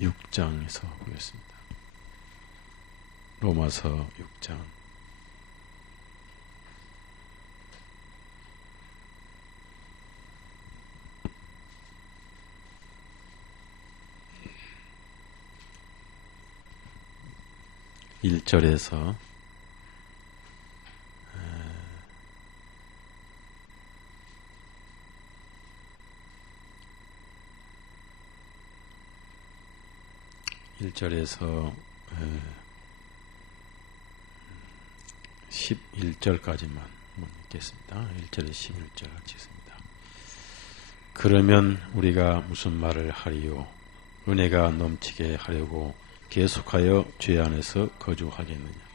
6장에서 보겠습니다. 로마서 6장. (1절에서) 1절에서 11절까지만 읽겠습니다. 1절에서 11절 읽겠습니다. 그러면 우리가 무슨 말을 하리요? 은혜가 넘치게 하려고 계속하여 죄 안에서 거주하겠느냐?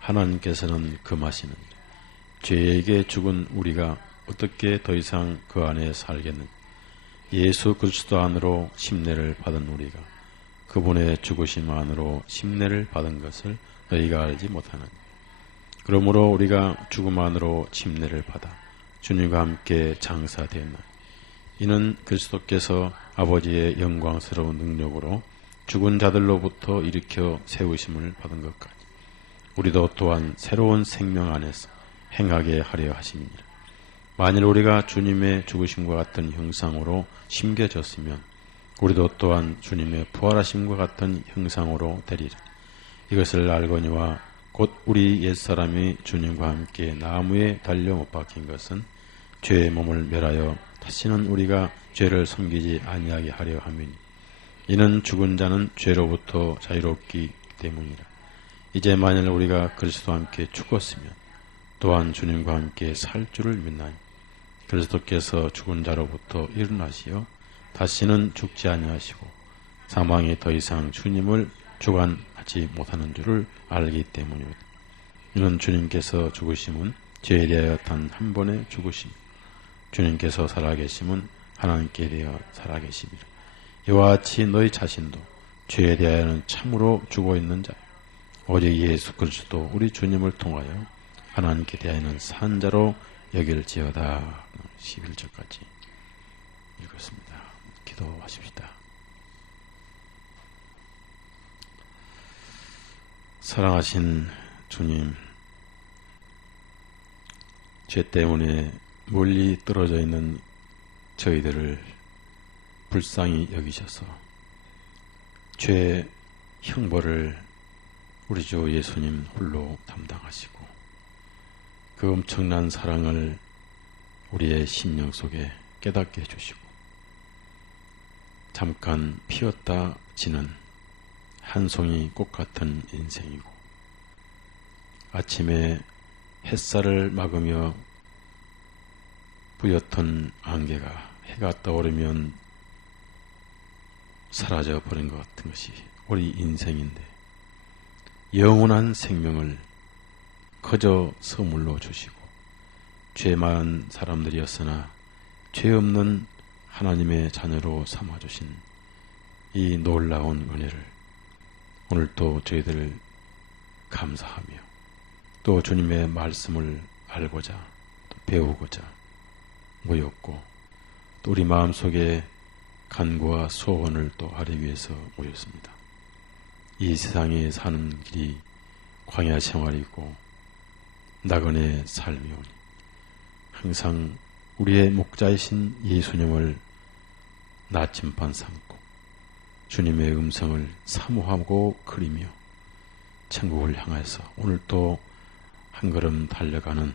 하나님께서는 금하시느니라. 죄에게 죽은 우리가 어떻게 더 이상 그 안에 살겠느냐? 예수 그리스도 안으로 심례를 받은 우리가 그분의 죽으심 안으로 심례를 받은 것을 너희가 알지 못하느냐? 그러므로 우리가 죽음 안으로 심례를 받아 주님과 함께 장사되었나? 이는 그리스도께서 아버지의 영광스러운 능력으로 죽은 자들로부터 일으켜 세우심을 받은 것까지 우리도 또한 새로운 생명 안에서 행하게 하려 하심이니라. 만일 우리가 주님의 죽으심과 같은 형상으로 심겨졌으면 우리도 또한 주님의 부활하심과 같은 형상으로 되리라. 이것을 알거니와 곧 우리 옛사람이 주님과 함께 나무에 달려 못 박힌 것은 죄의 몸을 멸하여 다시는 우리가 죄를 섬기지 아니하게 하려 함이니 이는 죽은 자는 죄로부터 자유롭기 때문이라. 이제 만일 우리가 그리스도와 함께 죽었으면 또한 주님과 함께 살 줄을 믿나니 그리스도께서 죽은 자로부터 일어나시어 다시는 죽지 아니하시고 사망이 더 이상 주님을 주관하지 못하는 줄을 알기 때문이다. 이는 주님께서 죽으심은 죄에 대하여 단 한 번의 죽으심, 주님께서 살아계심은 하나님께 대하여 살아계심이라. 이와 같이 너희 자신도 죄에 대하여는 참으로 죽어있는 자 오직 예수 그리스도 우리 주님을 통하여 하나님께 대하여는 산 자로 여길지어다. 11절까지 읽었습니다. 기도하십시다. 사랑하신 주님, 죄 때문에 멀리 떨어져 있는 저희들을 불쌍히 여기셔서 죄의 형벌을 우리 주 예수님 홀로 담당하시고 그 엄청난 사랑을 우리의 심령 속에 깨닫게 해주시고 잠깐 피었다 지는 한 송이 꽃 같은 인생이고 아침에 햇살을 막으며 뿌옇던 안개가 해가 떠오르면 사라져버린 것 같은 것이 우리 인생인데 영원한 생명을 그저 선물로 주시고 죄 많은 사람들이었으나 죄 없는 하나님의 자녀로 삼아주신 이 놀라운 은혜를 오늘 또 저희들 감사하며 또 주님의 말씀을 알고자 또 배우고자 모였고 또 우리 마음속에 간구와 소원을 또 하기 위해서 모였습니다. 이 세상에 사는 길이 광야 생활이고 나그네 삶이오니 항상 우리의 목자이신 예수님을 나침반 삼고 주님의 음성을 사모하고 그리며 천국을 향해서 오늘 또 한 걸음 달려가는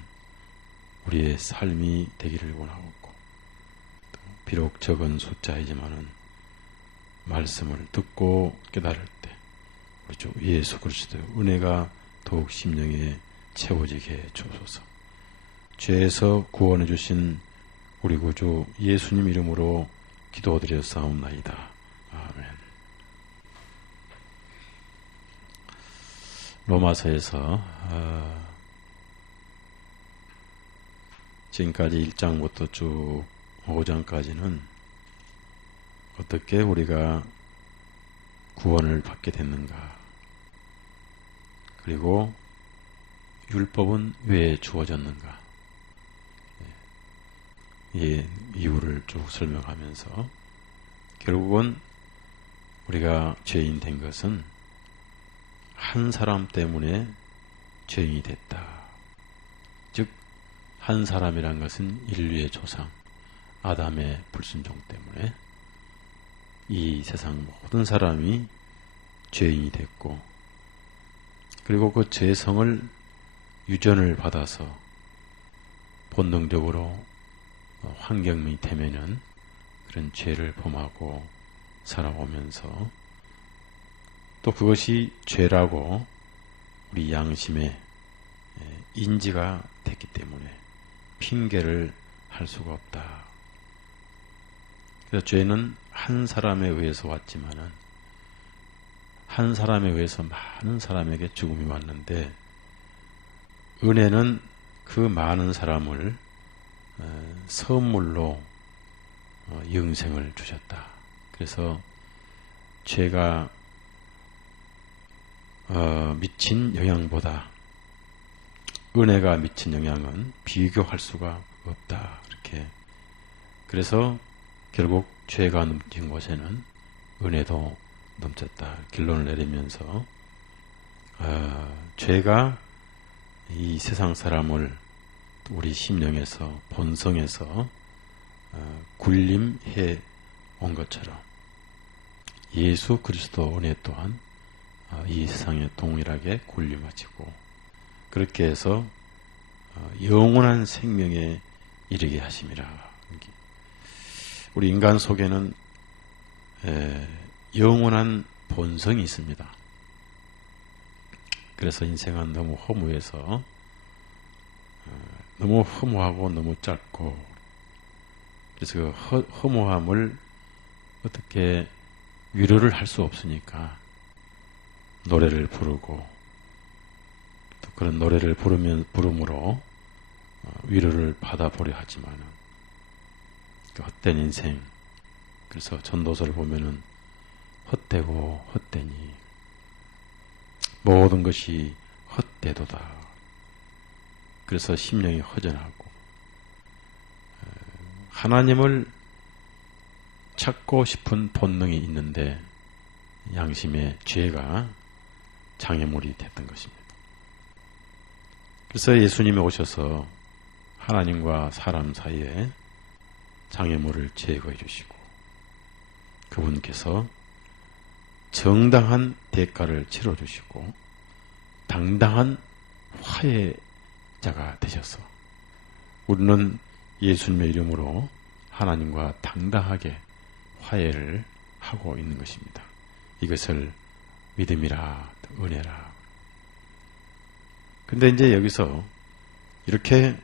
우리의 삶이 되기를 원하고 비록 적은 숫자이지만은 말씀을 듣고 깨달을 때 우리 주 예수 그리스도의 은혜가 더욱 심령에 채워지게 해 주소서. 죄에서 구원해 주신 우리 구주 예수님 이름으로 기도드렸사옵나이다. 아멘. 로마서에서 지금까지 1장부터 쭉 5장까지는 어떻게 우리가 구원을 받게 됐는가, 그리고 율법은 왜 주어졌는가, 이 이유를 쭉 설명하면서 결국은 우리가 죄인 된 것은 한 사람 때문에 죄인이 됐다. 즉, 한 사람이란 것은 인류의 조상 아담의 불순종 때문에 이 세상 모든 사람이 죄인이 됐고, 그리고 그 죄성을 유전을 받아서 본능적으로 환경이 되면은 그런 죄를 범하고 살아오면서 또 그것이 죄라고 우리 양심에 인지가 됐기 때문에 핑계를 할 수가 없다. 그래서 죄는 한 사람에 의해서 왔지만은 한 사람에 의해서 많은 사람에게 죽음이 왔는데, 은혜는 그 많은 사람을 선물로 영생을 주셨다. 그래서 죄가 미친 영향보다 은혜가 미친 영향은 비교할 수가 없다. 이렇게. 그래서 결국 죄가 넘친 곳에는 은혜도 넘쳤다. 결론을 내리면서 죄가 이 세상 사람을 우리 심령에서 본성에서 굴림해 온 것처럼 예수 그리스도 은혜 또한 이 세상에 동일하게 굴림하시고, 그렇게 해서 영원한 생명에 이르게 하심이라. 우리 인간 속에는 영원한 본성이 있습니다. 그래서 인생은 너무 허무해서 너무 허무하고 너무 짧고, 그래서 그 허무함을 어떻게 위로를 할 수 없으니까 노래를 부르고, 또 그런 노래를 부름으로 위로를 받아보려 하지만은 그 헛된 인생. 그래서 전도서를 보면은 헛되고 헛되니 모든 것이 헛되도다. 그래서 심령이 허전하고 하나님을 찾고 싶은 본능이 있는데 양심의 죄가 장애물이 됐던 것입니다. 그래서 예수님이 오셔서 하나님과 사람 사이에 장애물을 제거해 주시고, 그분께서 정당한 대가를 치러 주시고 당당한 화해자가 되셔서 우리는 예수님의 이름으로 하나님과 당당하게 화해를 하고 있는 것입니다. 이것을 믿음이라, 은혜라. 근데 이제 여기서 이렇게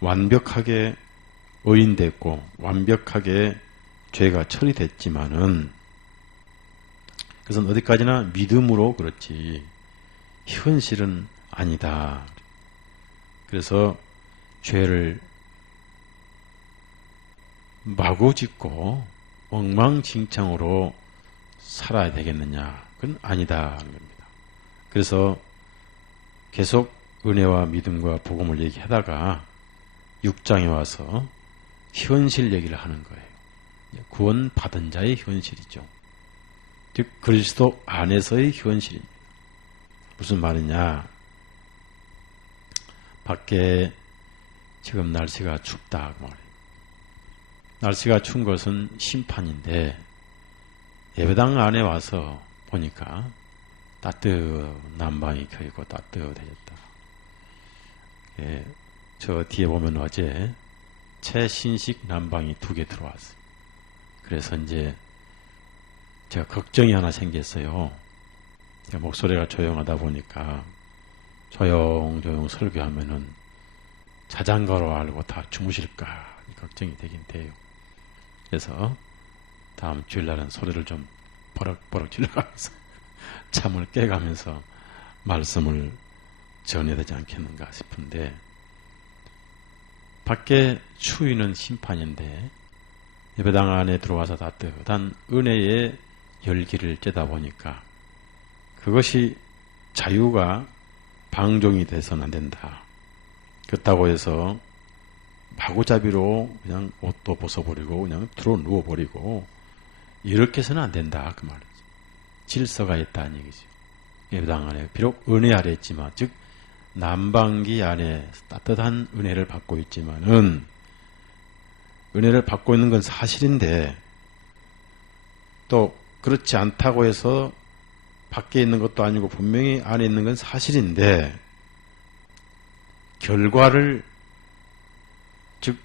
완벽하게 의인됐고 완벽하게 죄가 처리됐지만은 그것은 어디까지나 믿음으로 그렇지 현실은 아니다. 그래서 죄를 마구 짓고 엉망진창으로 살아야 되겠느냐? 그건 아니다 하는 겁니다. 그래서 계속 은혜와 믿음과 복음을 얘기하다가 6장에 와서 현실 얘기를 하는 거예요. 구원 받은 자의 현실이죠. 즉 그리스도 안에서의 현실입니다. 무슨 말이냐? 밖에 지금 날씨가 춥다 그 말이에요. 날씨가 추운 것은 심판인데 예배당 안에 와서 보니까 난방이 켜있고 따뜻해졌다. 저 뒤에 보면 어제 최신식 난방이 2개 들어왔어요. 그래서 이제 제가 걱정이 하나 생겼어요. 목소리가 조용하다 보니까 조용조용 설교하면은 자장가로 알고 다 주무실까 걱정이 되긴 돼요. 그래서 다음 주일날은 소리를 좀 버럭버럭 질러가면서 잠을 깨가면서 말씀을 전해야 되지 않겠는가 싶은데, 밖에 추위는 심판인데 예배당 안에 들어와서 따뜻한 은혜의 열기를 쬐다 보니까 그것이 자유가 방종이 돼서는 안 된다. 그렇다고 해서 마구잡이로 그냥 옷도 벗어버리고 그냥 들어 누워버리고 이렇게 해서는 안 된다 그 말이죠. 질서가 있다는 얘기죠. 예배당 안에 비록 은혜 아래 있지만, 즉 난방기 안에 따뜻한 은혜를 받고 있지만은, 은혜를 받고 있는 건 사실인데 또 그렇지 않다고 해서 밖에 있는 것도 아니고 분명히 안에 있는 건 사실인데, 결과를, 즉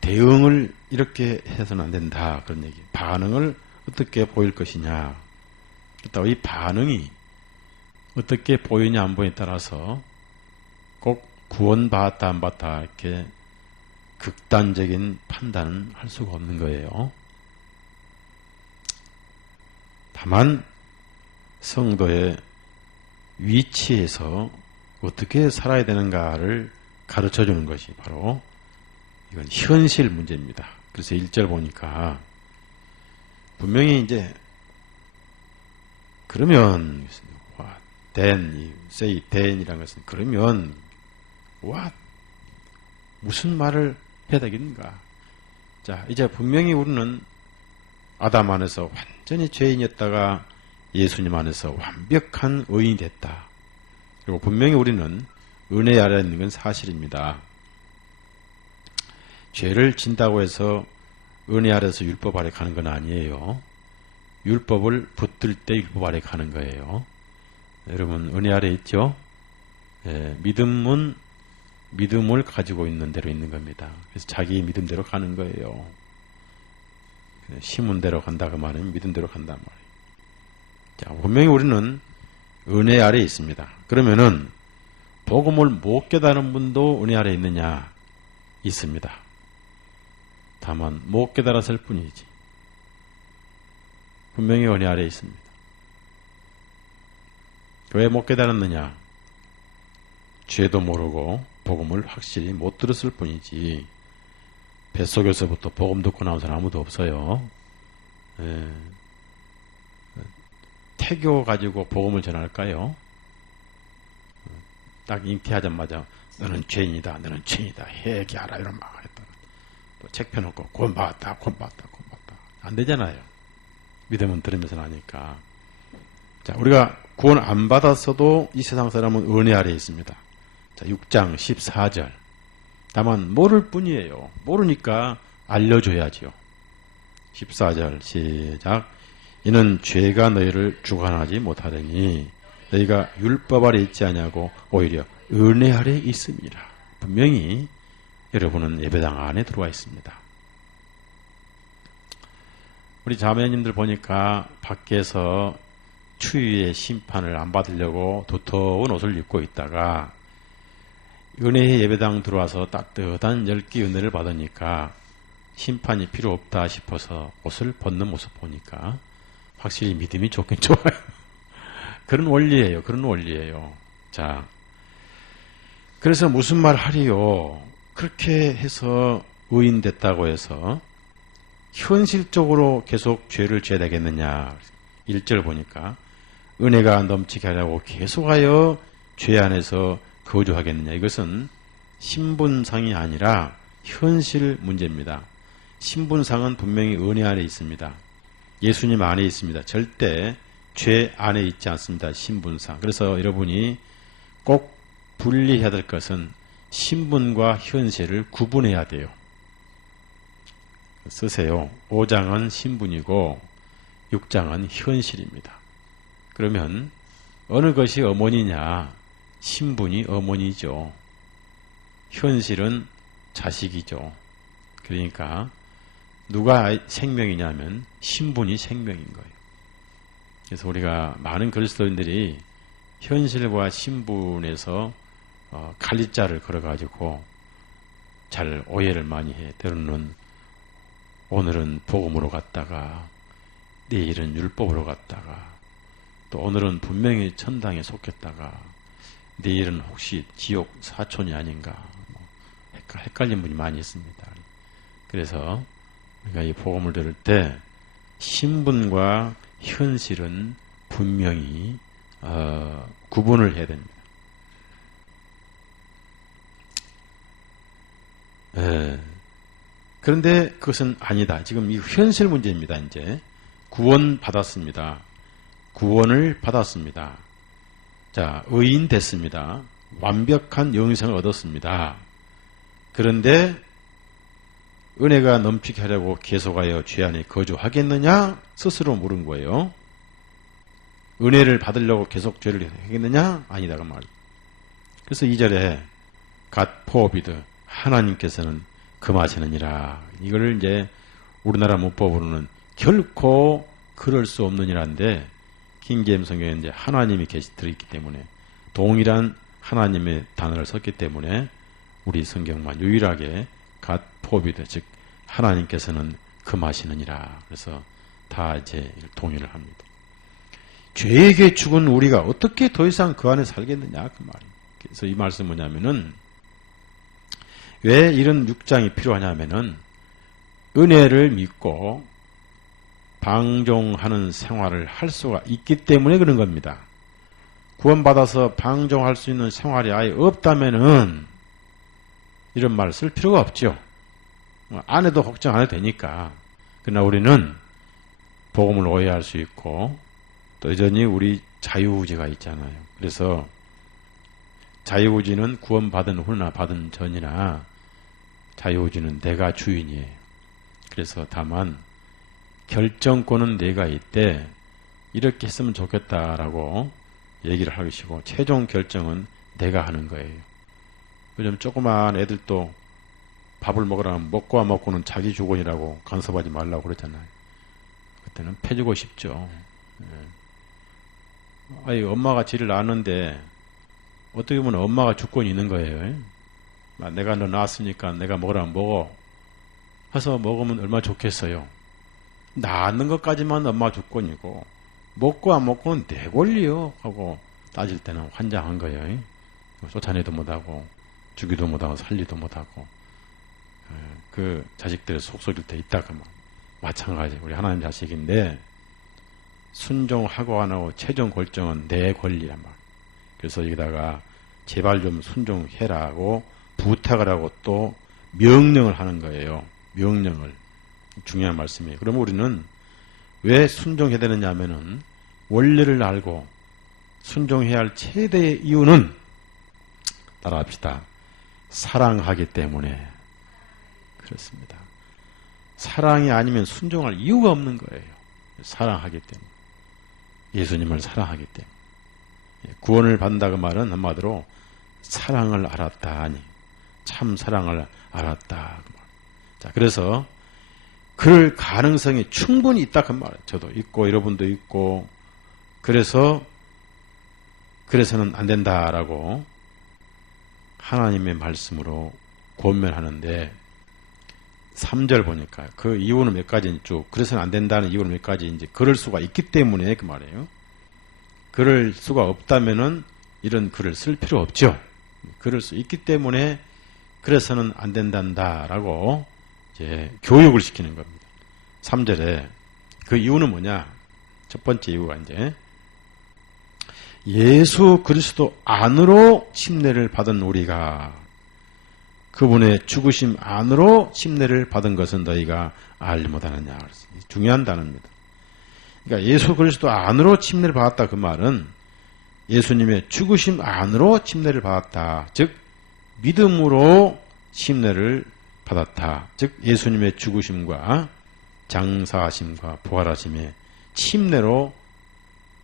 대응을 이렇게 해서는 안 된다, 그런 얘기. 반응을 어떻게 보일 것이냐. 또 이 반응이 어떻게 보이냐 안 보이냐에 따라서 꼭 구원받았다 안 받았다 이렇게 극단적인 판단은 할 수가 없는 거예요. 다만 성도의 위치에서 어떻게 살아야 되는가를 가르쳐 주는 것이 바로 이건 현실 문제입니다. 그래서 1절 보니까 분명히 이제 그러면 then, say then이라는 것은 그러면 what? 무슨 말을 해야 되겠는가? 자, 이제 분명히 우리는 아담 안에서 완전히 죄인이었다가 예수님 안에서 완벽한 의인이 됐다. 그리고 분명히 우리는 은혜 아래 있는 건 사실입니다. 죄를 진다고 해서 은혜 아래서 율법 아래 가는 건 아니에요. 율법을 붙들 때 율법 아래 가는 거예요. 여러분 은혜 아래 있죠? 믿음은 믿음을 가지고 있는 대로 있는 겁니다. 그래서 자기 믿음대로 가는 거예요. 심은 대로 간다 그 말은 믿음대로 간단 말이에요. 자, 분명히 우리는 은혜 아래 있습니다. 그러면은 복음을 못 깨달은 분도 은혜 아래 있느냐? 있습니다. 다만 못 깨달았을 뿐이지. 분명히 은혜 아래 있습니다. 왜 못 깨달았느냐? 죄도 모르고 복음을 확실히 못 들었을 뿐이지. 뱃속에서부터 복음 듣고 나온 사람 아무도 없어요. 태교 가지고 복음을 전할까요? 딱 잉태하자마자 너는 죄인이다, 너는 죄인이다, 회개하라 이런 말 했다. 또 책 펴놓고 구원받았다. 안 되잖아요. 믿음은 들으면서 나니까. 자, 우리가 구원 안 받았어도 이 세상 사람은 은혜 아래에 있습니다. 자, 6장 14절. 다만 모를 뿐이에요. 모르니까 알려줘야죠. 14절 시작. 이는 죄가 너희를 주관하지 못하더니 너희가 율법 아래 있지 아니하고 오히려 은혜 아래 있음이라. 분명히 여러분은 예배당 안에 들어와 있습니다. 우리 자매님들 보니까 밖에서 추위의 심판을 안 받으려고 두터운 옷을 입고 있다가 은혜의 예배당 들어와서 따뜻한 열기 은혜를 받으니까 심판이 필요 없다 싶어서 옷을 벗는 모습 보니까 확실히 믿음이 좋긴 좋아요. 그런 원리예요. 자, 그래서 무슨 말 하리요? 그렇게 해서 의인 됐다고 해서 현실적으로 계속 죄를 져야 되겠느냐? 1절 보니까 은혜가 넘치게 하려고 계속하여 죄 안에서 거주하겠느냐? 이것은 신분상이 아니라 현실 문제입니다. 신분상은 분명히 은혜 안에 있습니다. 예수님 안에 있습니다. 절대 죄 안에 있지 않습니다. 신분상. 그래서 여러분이 꼭 분리해야 될 것은 신분과 현실을 구분해야 돼요. 쓰세요. 5장은 신분이고 6장은 현실입니다. 그러면 어느 것이 어머니냐? 신분이 어머니죠. 현실은 자식이죠. 그러니까 누가 생명이냐면 신분이 생명인 거예요. 그래서 우리가 많은 그리스도인들이 현실과 신분에서 갈리자를 걸어가지고 잘 오해를 많이 해. 때로는 오늘은 복음으로 갔다가 내일은 율법으로 갔다가 또 오늘은 분명히 천당에 속했다가 내일은 혹시 지옥 사촌이 아닌가 헷갈린 분이 많이 있습니다. 그래서 우리가 이 복음을 들을 때 신분과 현실은 분명히 구분을 해야 됩니다. 그런데 그것은 아니다. 지금 이 현실 문제입니다. 이제 구원 받았습니다. 구원을 받았습니다. 자, 의인 됐습니다. 완벽한 영생을 얻었습니다. 그런데 은혜가 넘치게 하려고 계속하여 죄 안에 거주하겠느냐? 스스로 물은 거예요. 은혜를 받으려고 계속 죄를 하겠느냐? 아니다 그 말. 그래서 2절에 God forbid, 하나님께서는 금하시느니라. 이거를 이제 우리나라 문법으로는 결코 그럴 수 없느니라인데 킹제임스 성경에 이제 하나님이 들어있기 때문에 동일한 하나님의 단어를 썼기 때문에 우리 성경만 유일하게 God forbid, 즉 하나님께서는 금하시느니라. 그래서 다 이제 동의를 합니다. 죄에게 죽은 우리가 어떻게 더 이상 그 안에 살겠느냐 그 말이에요. 그래서 이 말씀은 뭐냐면은 왜 이런 6장이 필요하냐면은 은혜를 믿고 방종하는 생활을 할 수가 있기 때문에 그런 겁니다. 구원받아서 방종할 수 있는 생활이 아예 없다면은 이런 말을 쓸 필요가 없죠. 안 해도 걱정 안 해도 되니까. 그러나 우리는 복음을 오해할 수 있고 또 여전히 우리 자유의지가 있잖아요. 그래서 자유의지는 구원받은 후나 받은 전이나 자유의지는 내가 주인이에요. 그래서 다만 결정권은 내가 있대 이렇게 했으면 좋겠다라고 얘기를 하시고 최종 결정은 내가 하는 거예요. 요즘 조그만 애들도 밥을 먹으라면 먹고 안 먹고는 자기 주권이라고 간섭하지 말라고 그랬잖아요. 그때는 패주고 싶죠. 아이 엄마가 지를 낳았는데 어떻게 보면 엄마가 주권이 있는 거예요. 내가 너 낳았으니까 내가 먹으라면 먹어. 해서 먹으면 얼마나 좋겠어요. 낳는 것까지만 엄마 주권이고 먹고 안 먹고는 내 권리요 하고 따질 때는 환장한 거예요. 쫓아내도 못하고 주기도 못하고 살리도 못하고 그 자식들의 속속일 때 있다가 마찬가지. 우리 하나님 자식인데 순종하고 안 하고 최종 결정은 내 권리란 말. 그래서 여기다가 제발 좀 순종해라고 부탁을 하고 또 명령을 하는 거예요. 명령을. 중요한 말씀이에요. 그럼 우리는 왜 순종해야 되느냐 하면은 원리를 알고 순종해야 할 최대의 이유는 따라합시다. 사랑하기 때문에 그렇습니다. 사랑이 아니면 순종할 이유가 없는 거예요. 사랑하기 때문에. 예수님을 사랑하기 때문에. 구원을 받는다 그 말은 한마디로 사랑을 알았다 하니 참 사랑을 알았다 그 말. 자, 그래서 그럴 가능성이 충분히 있다 그 말이에요. 저도 있고 여러분도 있고 그래서는 안 된다라고 하나님의 말씀으로 권면하는데 3절 보니까 그 이유는 몇 가지 쭉 그래서는 안 된다는 이유는 몇 가지 이제 그럴 수가 있기 때문에 그 말이에요. 그럴 수가 없다면은 이런 글을 쓸 필요 없죠. 그럴 수 있기 때문에 그래서는 안 된단다라고 이제 교육을 시키는 겁니다. 3절에 그 이유는 뭐냐? 첫 번째 이유가 이제 예수 그리스도 안으로 침례를 받은 우리가 그분의 죽으심 안으로 침례를 받은 것은 너희가 알지 못하느냐. 중요한 단어입니다. 그러니까 예수 그리스도 안으로 침례를 받았다 그 말은 예수님의 죽으심 안으로 침례를 받았다. 즉 믿음으로 침례를 받았다. 즉 예수님의 죽으심과 장사하심과 부활하심의 침례로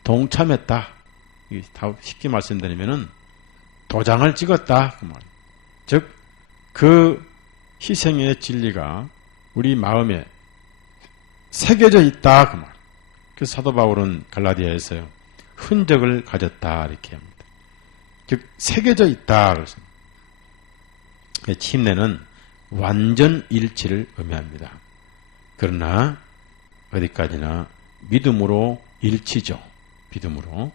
동참했다. 다 쉽게 말씀드리면은 도장을 찍었다 그 말. 즉 그 희생의 진리가 우리 마음에 새겨져 있다 그 말. 그래서 사도 바울은 갈라디아에서요 흔적을 가졌다 이렇게 합니다. 즉 새겨져 있다 그래서 침례는 완전 일치를 의미합니다. 그러나 어디까지나 믿음으로 일치죠. 믿음으로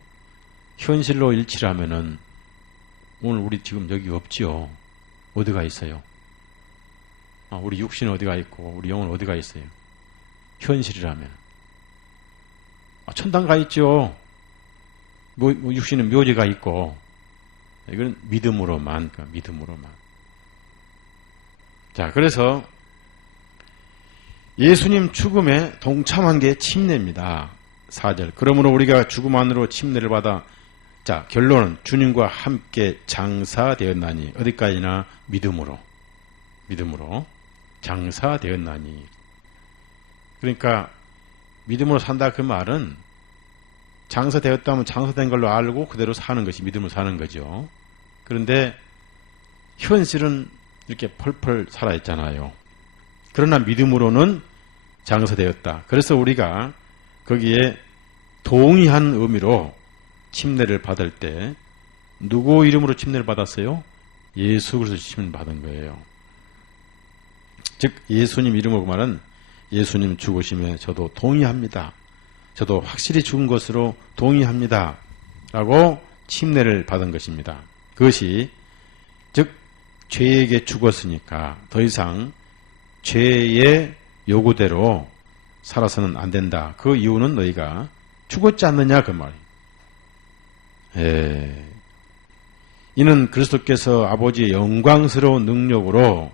현실로 일치를 하면은 오늘 우리 지금 여기 없지요. 어디가 있어요? 우리 육신은 어디가 있고 우리 영은 어디가 있어요? 현실이라면 천당 가 있죠. 육신은 묘지가 있고 이건 믿음으로만 믿음으로만. 자, 그래서 예수님 죽음에 동참한 게 침례입니다. 4절. 그러므로 우리가 죽음 안으로 침례를 받아, 자, 결론은 주님과 함께 장사되었나니, 어디까지나 믿음으로 장사되었나니. 그러니까 믿음으로 산다 그 말은 장사되었다면 장사된 걸로 알고 그대로 사는 것이 믿음으로 사는 거죠. 그런데 현실은 이렇게 펄펄 살아있잖아요. 그러나 믿음으로는 장사되었다. 그래서 우리가 거기에 동의한 의미로 침례를 받을 때 누구 이름으로 침례를 받았어요? 예수 그리스도 침례를 받은 거예요. 즉 예수님 이름으로 말은 예수님 죽으심에 저도 동의합니다. 저도 확실히 죽은 것으로 동의합니다. 라고 침례를 받은 것입니다. 그것이 즉 죄에게 죽었으니까 더 이상 죄의 요구대로 살아서는 안 된다. 그 이유는 너희가 죽었지 않느냐 그 말이에요. 이는 그리스도께서 아버지의 영광스러운 능력으로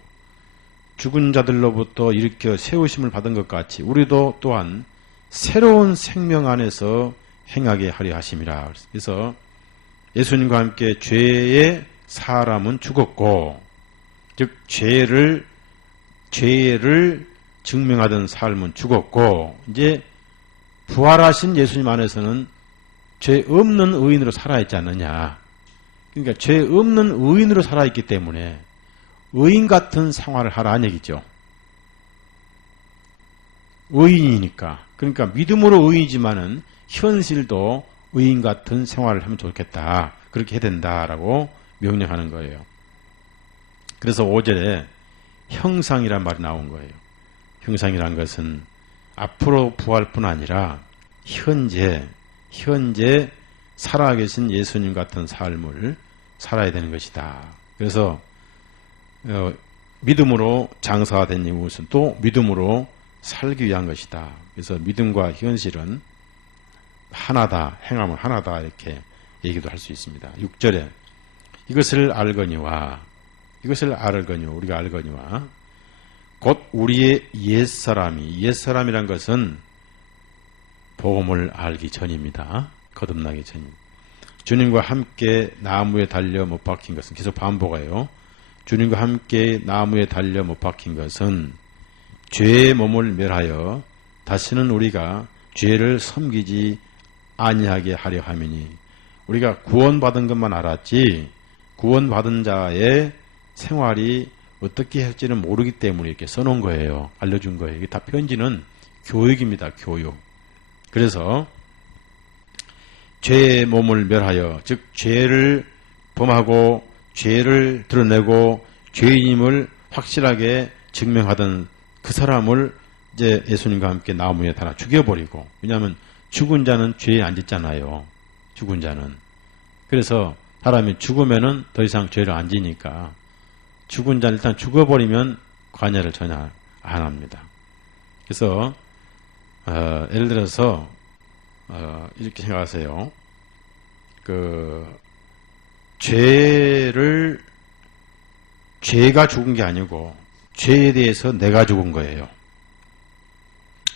죽은 자들로부터 일으켜 세우심을 받은 것 같이 우리도 또한 새로운 생명 안에서 행하게 하려 하심이라. 그래서 예수님과 함께 죄의 사람은 죽었고, 즉 죄를 증명하던 삶은 죽었고, 이제 부활하신 예수님 안에서는 죄 없는 의인으로 살아있지 않느냐. 그러니까 죄 없는 의인으로 살아있기 때문에 의인 같은 생활을 하라는 얘기죠. 의인이니까. 그러니까 믿음으로 의인이지만은 현실도 의인 같은 생활을 하면 좋겠다. 그렇게 해야 된다라고 명령하는 거예요. 그래서 5절에 형상이란 말이 나온 거예요. 형상이란 것은 앞으로 부활뿐 아니라 현재 살아계신 예수님 같은 삶을 살아야 되는 것이다. 그래서 믿음으로 장사가 된 이것은 또 믿음으로 살기 위한 것이다. 그래서 믿음과 현실은 하나다, 행함은 하나다 이렇게 얘기도 할 수 있습니다. 6절에 이것을 알거니와 우리가 알거니와 곧 우리의 옛사람이란 것은 복음을 알기 전입니다. 거듭나기 전입니다. 주님과 함께 나무에 달려 못 박힌 것은 계속 반복해요. 주님과 함께 나무에 달려 못 박힌 것은 죄의 몸을 멸하여 다시는 우리가 죄를 섬기지 아니하게 하려 함이니 우리가 구원받은 것만 알았지 구원받은 자의 생활이 어떻게 할지는 모르기 때문에 이렇게 써놓은 거예요. 알려준 거예요. 이게 다 편지는 교육입니다. 교육. 그래서 죄의 몸을 멸하여 즉 죄를 범하고 죄를 드러내고 죄인임을 확실하게 증명하던 그 사람을 이제 예수님과 함께 나무에 달아 죽여버리고, 왜냐하면 죽은 자는 죄에 안 짓잖아요. 죽은 자는. 그래서 사람이 죽으면은 더 이상 죄를 안 지니까 죽은 자는 일단 죽어버리면 관여를 전혀 안 합니다. 그래서 예를 들어서 이렇게 생각하세요. 죄가 죽은 게 아니고 죄에 대해서 내가 죽은 거예요.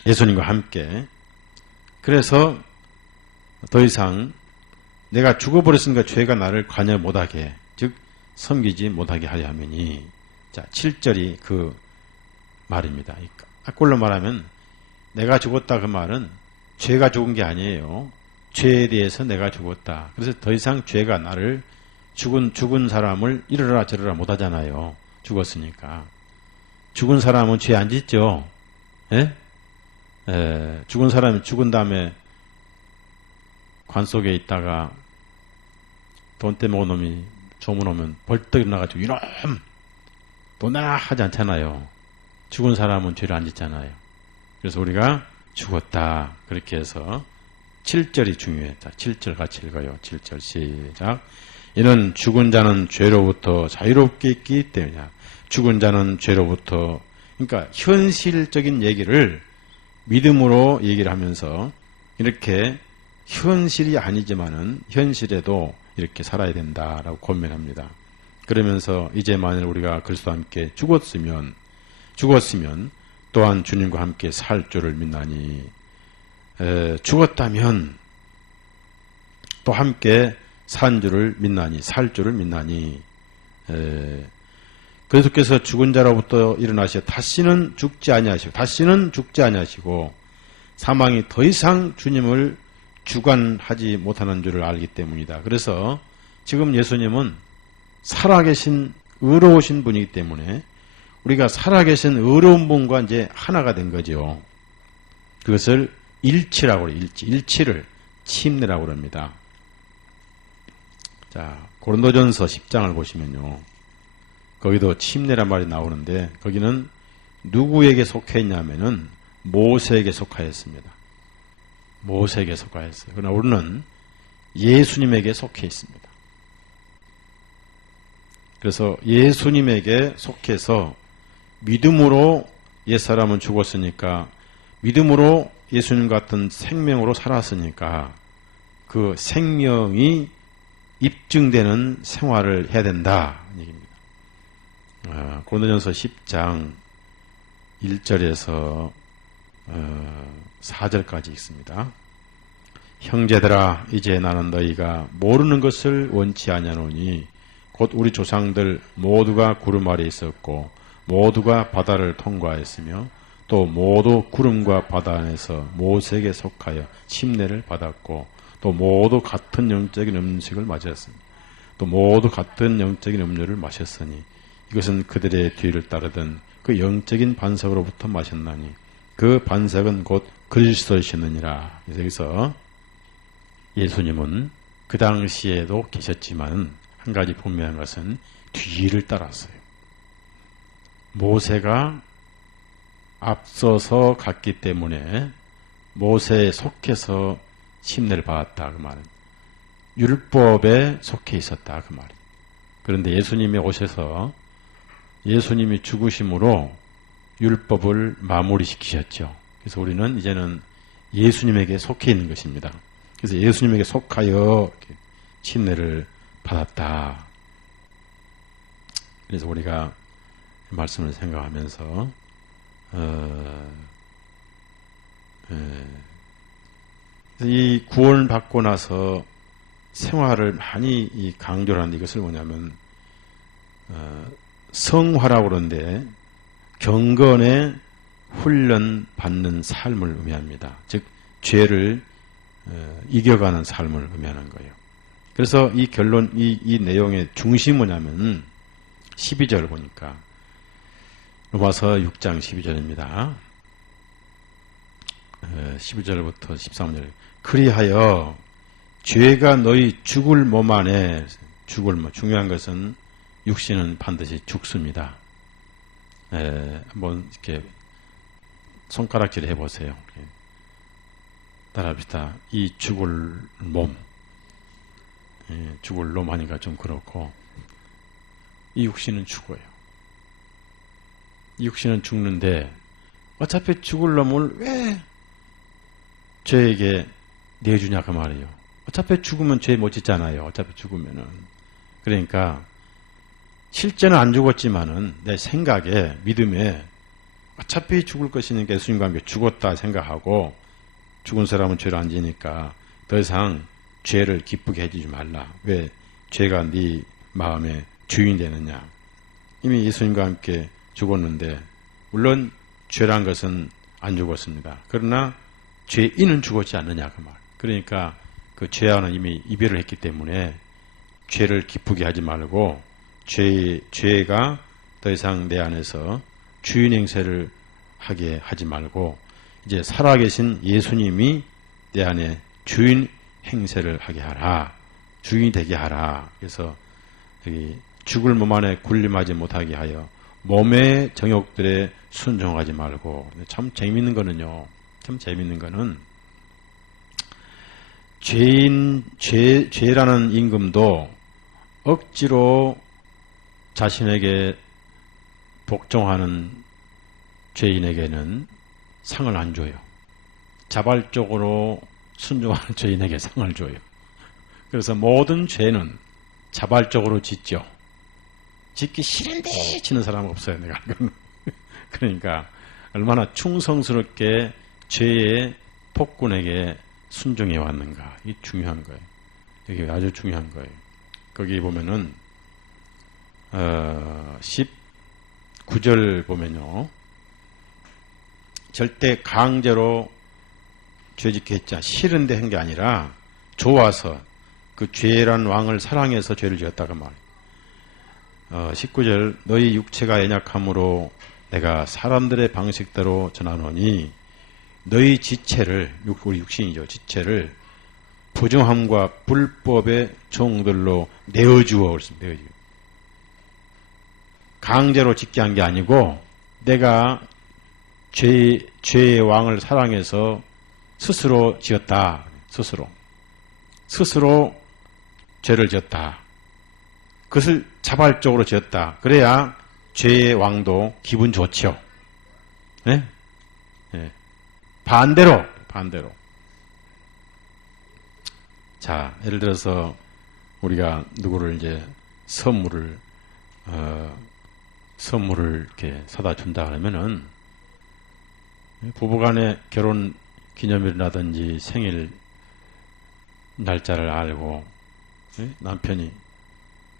예수님과 함께. 그래서 더 이상 내가 죽어버렸으니까 죄가 나를 관여 못하게, 즉 섬기지 못하게 하려 하면이, 자 7절이 그 말입니다. 악골로 말하면 내가 죽었다 그 말은 죄가 죽은 게 아니에요. 죄에 대해서 내가 죽었다. 그래서 더 이상 죄가 나를 죽은 사람을 이러라 저러라 못하잖아요. 죽었으니까. 죽은 사람은 죄 안 짓죠. 예? 죽은 사람이 죽은 다음에 관 속에 있다가 돈 떼먹은 놈이 조문 오면 벌떡 일어나가지고 이놈 돈 내놔 하지 않잖아요. 죽은 사람은 죄를 안 짓잖아요. 그래서 우리가 죽었다 그렇게 해서 7절이 중요해. 자, 7절 같이 읽어요. 7절 시작. 이는 죽은 자는 죄로부터 자유롭게 있기 때문이야. 죽은 자는 죄로부터, 그러니까 현실적인 얘기를 믿음으로 얘기를 하면서 이렇게 현실이 아니지만은 현실에도 이렇게 살아야 된다라고 권면합니다. 그러면서 이제 만일 우리가 그리스도와 함께 죽었으면 또한 주님과 함께 살 줄을 믿나니 죽었다면 또 함께 산 줄을 믿나니 살 줄을 믿나니 그리스도께서 죽은 자로부터 일어나셔 다시는 죽지 아니하시고 사망이 더 이상 주님을 주관하지 못하는 줄을 알기 때문이다. 그래서 지금 예수님은 살아계신 의로우신 분이기 때문에 우리가 살아계신 의로운 분과 이제 하나가 된 거죠. 그것을 일치라고 그래요. 일치를 침례라고 합니다. 자, 고린도전서 10장을 보시면요. 거기도 침례란 말이 나오는데 거기는 누구에게 속해 있냐면은 모세에게 속하였습니다. 모세에게 속하였어요. 그러나 우리는 예수님에게 속해 있습니다. 그래서 예수님에게 속해서 믿음으로 옛사람은 죽었으니까 믿음으로 예수님 같은 생명으로 살았으니까 그 생명이 입증되는 생활을 해야 된다. 얘기입니다. 고린도전서 10장 1절에서 4절까지 있습니다. 형제들아 이제 나는 너희가 모르는 것을 원치 아니하노니 곧 우리 조상들 모두가 구름 아래 있었고 모두가 바다를 통과했으며 또 모두 구름과 바다 안에서 모세에게 속하여 침례를 받았고 또 모두 같은 영적인 음식을 마셨습니다. 또 모두 같은 영적인 음료를 마셨으니 이것은 그들의 뒤를 따르던 그 영적인 반석으로부터 마셨나니 그 반석은 곧 그리스도이시느니라. 그래서 여기서 예수님은 그 당시에도 계셨지만 한 가지 분명한 것은 뒤를 따랐어요. 모세가 앞서서 갔기 때문에 모세에 속해서 침례를 받았다 그 말은 율법에 속해 있었다 그 말이에요. 그런데 예수님이 오셔서 예수님이 죽으심으로 율법을 마무리시키셨죠. 그래서 우리는 이제는 예수님에게 속해 있는 것입니다. 그래서 예수님에게 속하여 침례를 받았다. 그래서 우리가 말씀을 생각하면서 이 구원을 받고 나서 생활을 많이 강조를 하는데 이것을 뭐냐면 성화라고 그러는데 경건에 훈련받는 삶을 의미합니다. 즉 죄를 이겨가는 삶을 의미하는 거예요. 그래서 이 결론, 이 내용의 중심이 뭐냐면 12절 보니까 로마서 6장 12절입니다. 12절부터 13절 그리하여 죄가 너희 죽을 몸 안에 중요한 것은 육신은 반드시 죽습니다. 한번 이렇게 손가락질 해보세요. 따라합시다. 이 죽을 몸, 죽을 놈 하니까 좀 그렇고 이 육신은 죽어요. 이 육신은 죽는데 어차피 죽을 놈을 왜 죄에게 내주냐 그 말이에요. 어차피 죽으면 죄 못 짓잖아요. 어차피 죽으면은. 그러니까 실제는 안 죽었지만은 내 생각에 믿음에 어차피 죽을 것이니까 예수님과 함께 죽었다 생각하고 죽은 사람은 죄를 안 지니까 더 이상 죄를 기쁘게 해주지 말라. 왜 죄가 네 마음의 주인이 되느냐. 이미 예수님과 함께 죽었는데 물론 죄란 것은 안 죽었습니다. 그러나 죄인은 죽었지 않느냐 그 말. 그러니까 그 죄와는 이미 이별을 했기 때문에 죄를 기쁘게 하지 말고 죄가 더 이상 내 안에서 주인 행세를 하게 하지 말고 이제 살아계신 예수님이 내 안에 주인 행세를 하게 하라. 주인이 되게 하라. 그래서 여기 죽을 몸 안에 군림하지 못하게 하여 몸의 정욕들에 순종하지 말고. 참 재밌는 거는요. 참 재밌는 거는 죄라는 임금도 억지로 자신에게 복종하는 죄인에게는 상을 안 줘요. 자발적으로 순종하는 죄인에게 상을 줘요. 그래서 모든 죄는 자발적으로 짓죠. 짓기 싫은데 지는 사람은 없어요. 내가 그러니까 얼마나 충성스럽게 죄의 폭군에게 순종해 왔는가. 이게 중요한 거예요. 이게 아주 중요한 거예요. 거기 보면은 19절 보면요. 절대 강제로 죄짓게 했자 싫은데 한 게 아니라 좋아서 그 죄란 왕을 사랑해서 죄를 지었다가 말이에요. 19절 너희 육체가 연약함으로 내가 사람들의 방식대로 전하노니 너희 지체를 우리 육신이죠. 지체를 부정함과 불법의 종들로 내어주어 그랬습니다. 내어주어. 강제로 짓게 한 게 아니고 내가 죄의 왕을 사랑해서 스스로 지었다. 스스로 죄를 지었다. 그것을 자발적으로 지었다. 그래야 죄의 왕도 기분 좋죠. 네? 네. 반대로. 자, 예를 들어서 우리가 누구를 이제 선물을 이렇게 사다 준다 그러면은 부부간의 결혼 기념일이라든지 생일 날짜를 알고 남편이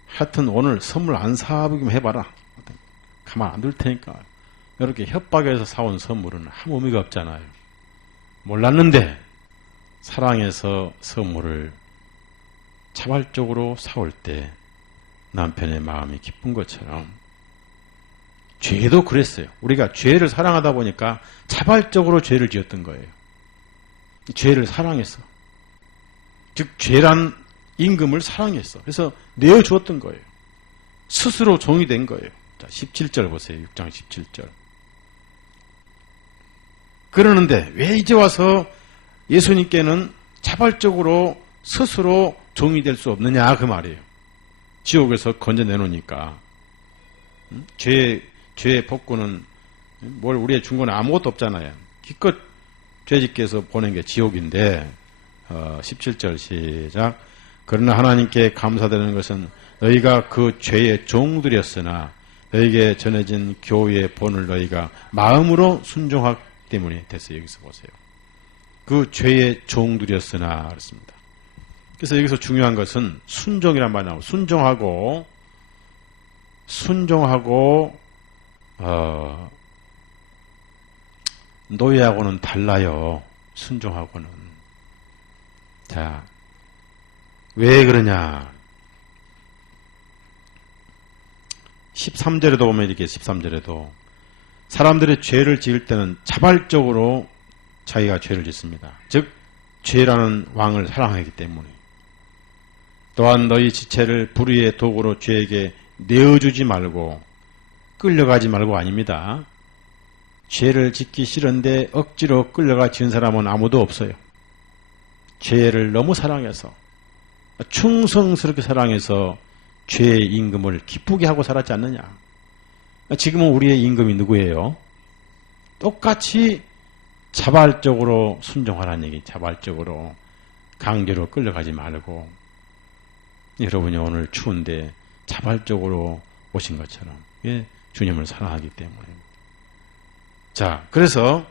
하여튼 오늘 선물 안 사보기만 해봐라. 가만 안 둘 테니까. 이렇게 협박해서 사온 선물은 아무 의미가 없잖아요. 몰랐는데 사랑해서 선물을 자발적으로 사올 때 남편의 마음이 기쁜 것처럼 죄도 그랬어요. 우리가 죄를 사랑하다 보니까 자발적으로 죄를 지었던 거예요. 죄를 사랑했어. 즉 죄란 임금을 사랑했어. 그래서 내어주었던 거예요. 스스로 종이 된 거예요. 자, 17절 보세요. 6장 17절. 그러는데 왜 이제 와서 예수님께는 자발적으로 스스로 종이 될 수 없느냐 그 말이에요. 지옥에서 건져내놓으니까. 죄의 복구는 뭘 우리의 준 건 아무것도 없잖아요. 기껏 죄짓게 해서 보낸 게 지옥인데 17절 시작. 그러나 하나님께 감사드리는 것은 너희가 그 죄의 종들이었으나 너희에게 전해진 교회의 본을 너희가 마음으로 순종하기 때문에 됐어요. 여기서 보세요. 그 죄의 종들이었으나 그렇습니다. 그래서 여기서 중요한 것은 순종이란 말이 나오고 순종하고 노예하고는 달라요. 순종하고는. 자, 왜 그러냐? 13절에도 보면 이렇게 13절에도 사람들이 죄를 지을 때는 자발적으로 자기가 죄를 짓습니다. 즉 죄라는 왕을 사랑하기 때문에. 또한 너희 지체를 불의의 도구로 죄에게 내어주지 말고 끌려가지 말고 아닙니다. 죄를 짓기 싫은데 억지로 끌려가 지은 사람은 아무도 없어요. 죄를 너무 사랑해서 충성스럽게 사랑해서 죄의 임금을 기쁘게 하고 살았지 않느냐. 지금은 우리의 임금이 누구예요? 똑같이 자발적으로 순종하라는 얘기. 자발적으로 강제로 끌려가지 말고 여러분이 오늘 추운데 자발적으로 오신 것처럼 주님을 사랑하기 때문에. 자, 그래서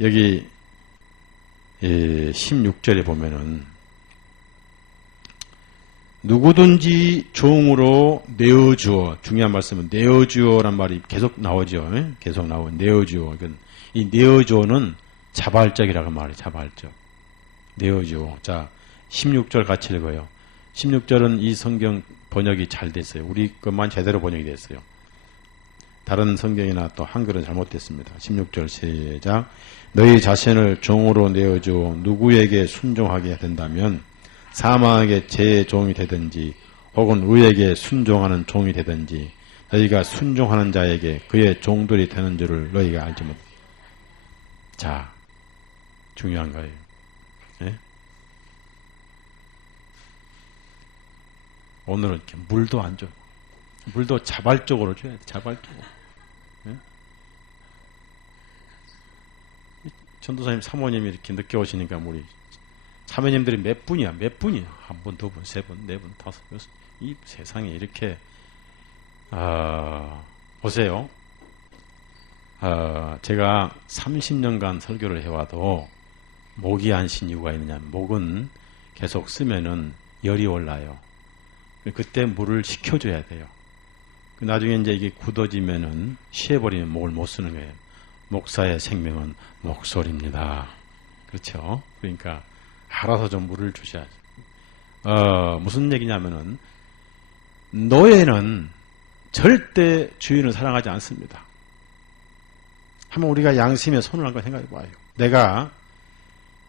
여기 16절에 보면은 누구든지 종으로 내어주어, 중요한 말씀은 내어주어란 말이 계속 나오죠. 계속 나오고 내어주어. 이 내어주어는 자발적이라고 말해요. 자발적. 내어주어. 자, 16절 같이 읽어요. 16절은 이 성경 번역이 잘 됐어요. 우리 것만 제대로 번역이 됐어요. 다른 성경이나 또 한글은 잘못됐습니다. 16절 시작. 너희 자신을 종으로 내어주어 누구에게 순종하게 된다면 사망에게 죄의 종이 되든지 혹은 의에게 순종하는 종이 되든지 너희가 순종하는 자에게 그의 종들이 되는 줄을 너희가 알지 못. 자, 중요한 거예요. 예? 오늘은 이렇게 물도 안 줘. 물도 자발적으로 줘야 돼. 자발적으로. 예? 전도사님 사모님이 이렇게 늦게 오시니까 우리 사모님들이 몇 분이야? 한 분, 두 분, 세 분, 네 분, 다섯, 여섯. 이 세상에 이렇게 보세요. 제가 30년간 설교를 해와도 목이 안 쉰 이유가 있느냐면, 목은 계속 쓰면은 열이 올라요. 그때 물을 식혀줘야 돼요. 나중에 이제 이게 굳어지면은 쉬어버리면 목을 못 쓰는 거예요. 목사의 생명은 목소리입니다. 그렇죠? 그러니까 알아서 좀 물을 주셔야죠. 무슨 얘기냐면은, 노예는 절대 주인을 사랑하지 않습니다. 한번 우리가 양심에 손을 한번 생각해 봐요. 내가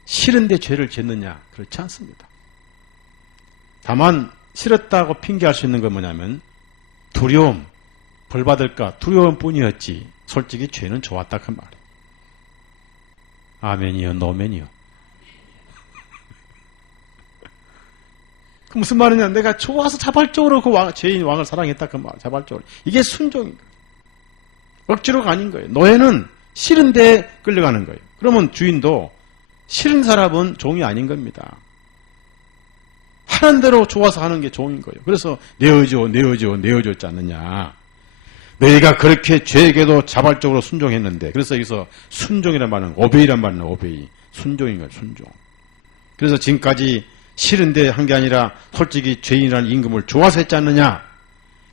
싫은데 죄를 짓느냐? 그렇지 않습니다. 다만 싫었다고 핑계할 수 있는 건 뭐냐면 두려움, 벌 받을까 두려움 뿐이었지 솔직히 죄는 좋았다 그 말이에요. 아멘이요, 노멘이요. 그 무슨 말이냐? 내가 좋아서 자발적으로 그 죄인 왕을 사랑했다 그 말. 자발적으로. 이게 순종인 거예요. 억지로가 아닌 거예요. 노예는 싫은데 끌려가는 거예요. 그러면 주인도 싫은 사람은 종이 아닌 겁니다. 하는 대로 좋아서 하는 게 종인 거예요. 그래서 내어줬지 않느냐. 너희가 그렇게 죄에게도 자발적으로 순종했는데, 그래서 여기서 순종이란 말은 오베이란 말은 오베이. 순종인 거예요, 순종. 그래서 지금까지 싫은데 한 게 아니라 솔직히 죄인이라는 임금을 좋아서 했지 않느냐.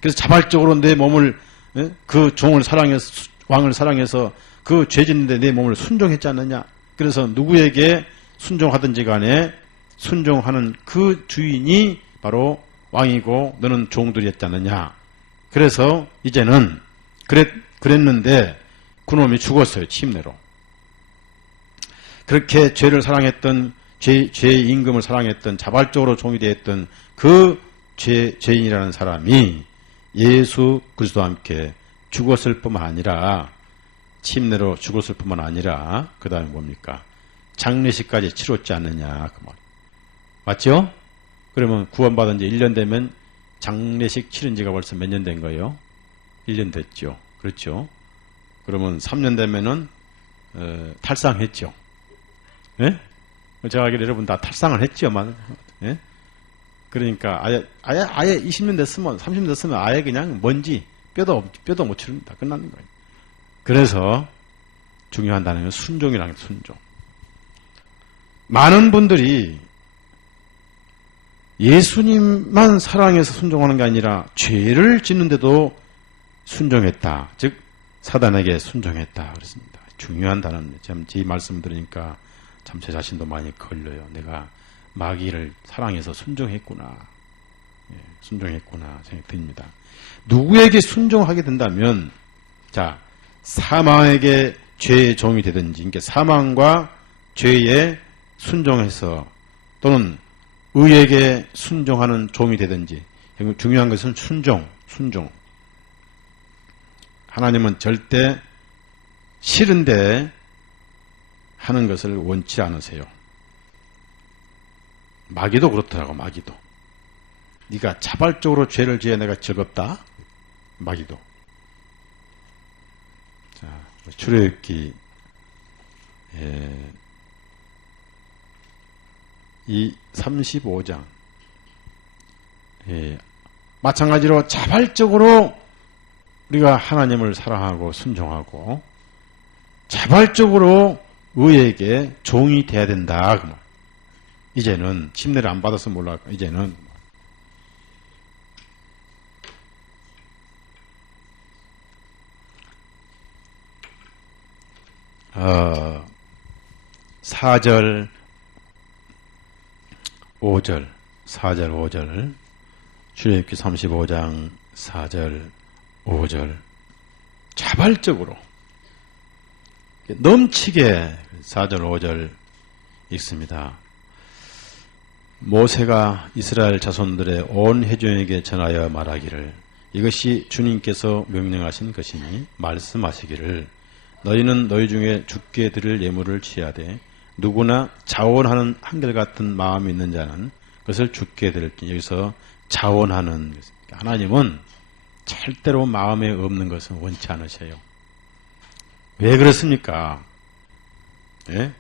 그래서 자발적으로 내 몸을, 그 종을 사랑해서, 왕을 사랑해서 그 죄 짓는데 내 몸을 순종했지 않느냐. 그래서 누구에게 순종하든지 간에 순종하는 그 주인이 바로 왕이고 너는 종들이었지 않느냐. 그래서 이제는 그랬는데 그놈이 죽었어요. 침례로. 그렇게 죄를 사랑했던 죄의 임금을 사랑했던 자발적으로 종이 되었던 그 죄인이라는 사람이 예수 그리스도와 함께 죽었을 뿐만 아니라 침례로 죽었을 뿐만 아니라 그 다음에 뭡니까? 장례식까지 치렀지 않느냐 그 말. 맞죠? 그러면 구원받은 지 1년 되면 장례식 치른 지가 벌써 몇 년 된 거예요? 1년 됐죠. 그렇죠? 그러면 3년 되면은 탈상했죠. 예? 제가 알기로 여러분 다 탈상을 했지만, 예? 그러니까 아예 20년 됐으면 30년 됐으면 아예 그냥 먼지 뼈도 못 치릅니다. 끝나는 거예요. 그래서 중요한 단어는 순종이라는 게 순종. 많은 분들이 예수님만 사랑해서 순종하는 게 아니라 죄를 짓는데도 순종했다. 즉 사단에게 순종했다. 그렇습니다. 중요한 단어입니다. 참 이 말씀 들으니까 참 제 자신도 많이 걸려요. 내가 마귀를 사랑해서 순종했구나. 예, 순종했구나 생각이 듭니다. 누구에게 순종하게 된다면, 자, 사망에게 죄의 종이 되든지, 그러니까 사망과 죄에 순종해서 또는 의에게 순종하는 종이 되든지, 중요한 것은 순종. 하나님은 절대 싫은데 하는 것을 원치 않으세요. 마귀도 그렇더라고. 마귀도. 네가 자발적으로 죄를 지어야 내가 즐겁다. 마귀도. 자, 출애굽기 이 35장 마찬가지로 자발적으로 우리가 하나님을 사랑하고 순종하고 자발적으로 의에게 종이 돼야 된다. 그 말. 이제는 침례를 안 받아서 몰라. 이제는 어, 4절 5절 출애굽기 35장 4절 5절 자발적으로 넘치게 4절 5절 읽습니다. 모세가 이스라엘 자손들의 온 회중에게 전하여 말하기를 이것이 주님께서 명령하신 것이니 말씀하시기를 너희는 너희 중에 죽게 드릴 예물을 취하되 누구나 자원하는 한결같은 마음이 있는 자는 그것을 죽게 드릴지. 여기서 자원하는, 하나님은 절대로 마음에 없는 것은 원치 않으셔요. 왜 그렇습니까? 예?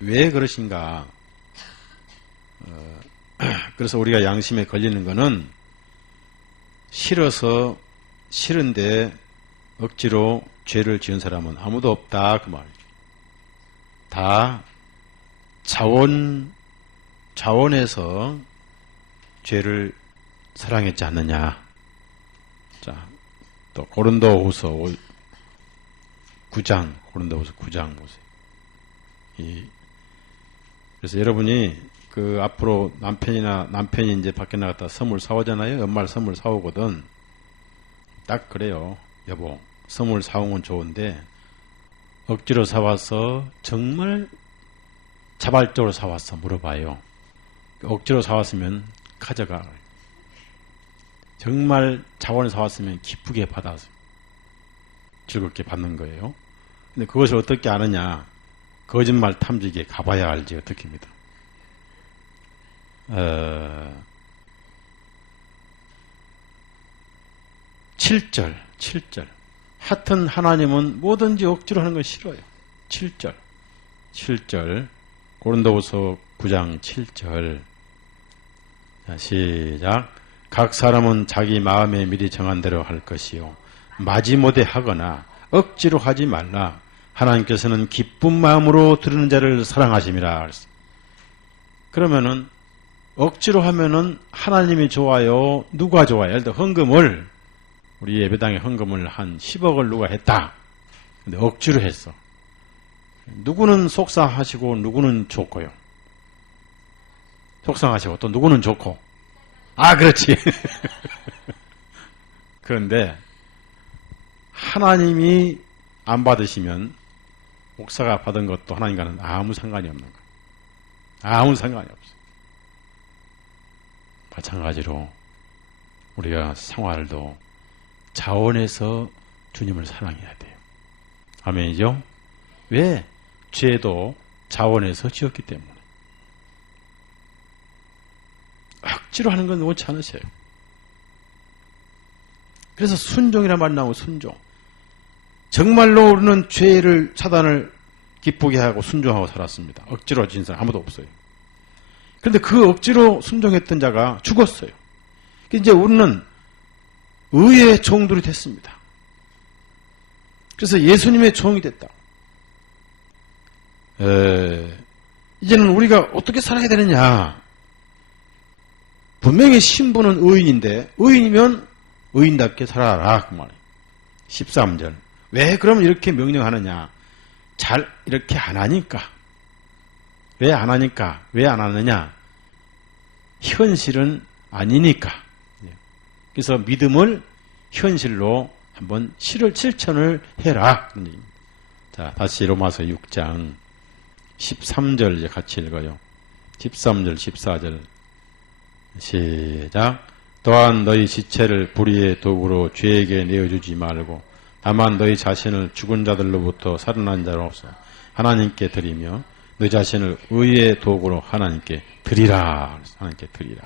왜 그러신가? 그래서 우리가 양심에 걸리는 것은 싫은데 억지로 죄를 지은 사람은 아무도 없다 그 말이에요. 다 자원에서 죄를 사랑했지 않느냐. 자, 또 고린도후서 9장 보세요. 그래서 여러분이 그 앞으로 남편이 이제 밖에 나갔다 선물 사오잖아요. 연말 선물 사오거든. 딱 그래요. 여보, 선물 사온 건 좋은데 억지로 사와서 정말 자발적으로 사왔어 물어봐요. 억지로 사왔으면 가져가. 정말 자원을 사왔으면 기쁘게 받아서 즐겁게 받는 거예요. 근데 그것을 어떻게 아느냐? 거짓말 탐지기에 가봐야 알지 어떻게입니다. 7절. 하여튼 하나님은 뭐든지 억지로 하는 건 싫어요. 7절. 고린도후서 9장 7절. 자, 시작. 각 사람은 자기 마음에 미리 정한 대로 할 것이요. 마지못해 하거나 억지로 하지 말라. 하나님께서는 기쁜 마음으로 드리는 자를 사랑하심이라. 그러면은 억지로 하면은 하나님이 좋아요? 누가 좋아요? 예를 들어 헌금을 우리 예배당에 헌금을 한 10억을 누가 했다. 근데 억지로 했어. 누구는 속상하시고 누구는 좋고요. 속상하시고 또 누구는 좋고. 아, 그렇지. 그런데 하나님이 안 받으시면 목사가 받은 것도 하나님과는 아무 상관이 없는 거예요. 아무 상관이 없어요. 마찬가지로 우리가 생활도 자원에서 주님을 사랑해야 돼요. 아멘이죠? 왜? 죄도 자원에서 지었기 때문에. 억지로 하는 건 원치 않으세요. 그래서 순종이란 말이 나오고 순종. 정말로 우리는 죄를 사단을 기쁘게 하고 순종하고 살았습니다. 억지로 진 사람 아무도 없어요. 그런데 그 억지로 순종했던 자가 죽었어요. 이제 우리는 의의 종들이 됐습니다. 그래서 예수님의 종이 됐다. 이제는 우리가 어떻게 살아야 되느냐. 분명히 신부는 의인인데 의인이면 의인답게 살아라 그 말이에요. 13절. 왜 그러면 이렇게 명령하느냐. 잘 이렇게 안 하니까. 왜 안 하니까? 왜 안 하느냐? 현실은 아니니까. 그래서 믿음을 현실로 한번 실천을 해라. 자, 다시 로마서 6장 13절 이제 같이 읽어요. 13절, 14절. 시작. 또한 너희 지체를 불의의 도구로 죄에게 내어주지 말고 다만 너희 자신을 죽은 자들로부터 살아난 자로서 하나님께 드리며 너희 자신을 의의 도구로 하나님께 드리라. 하나님께 드리라.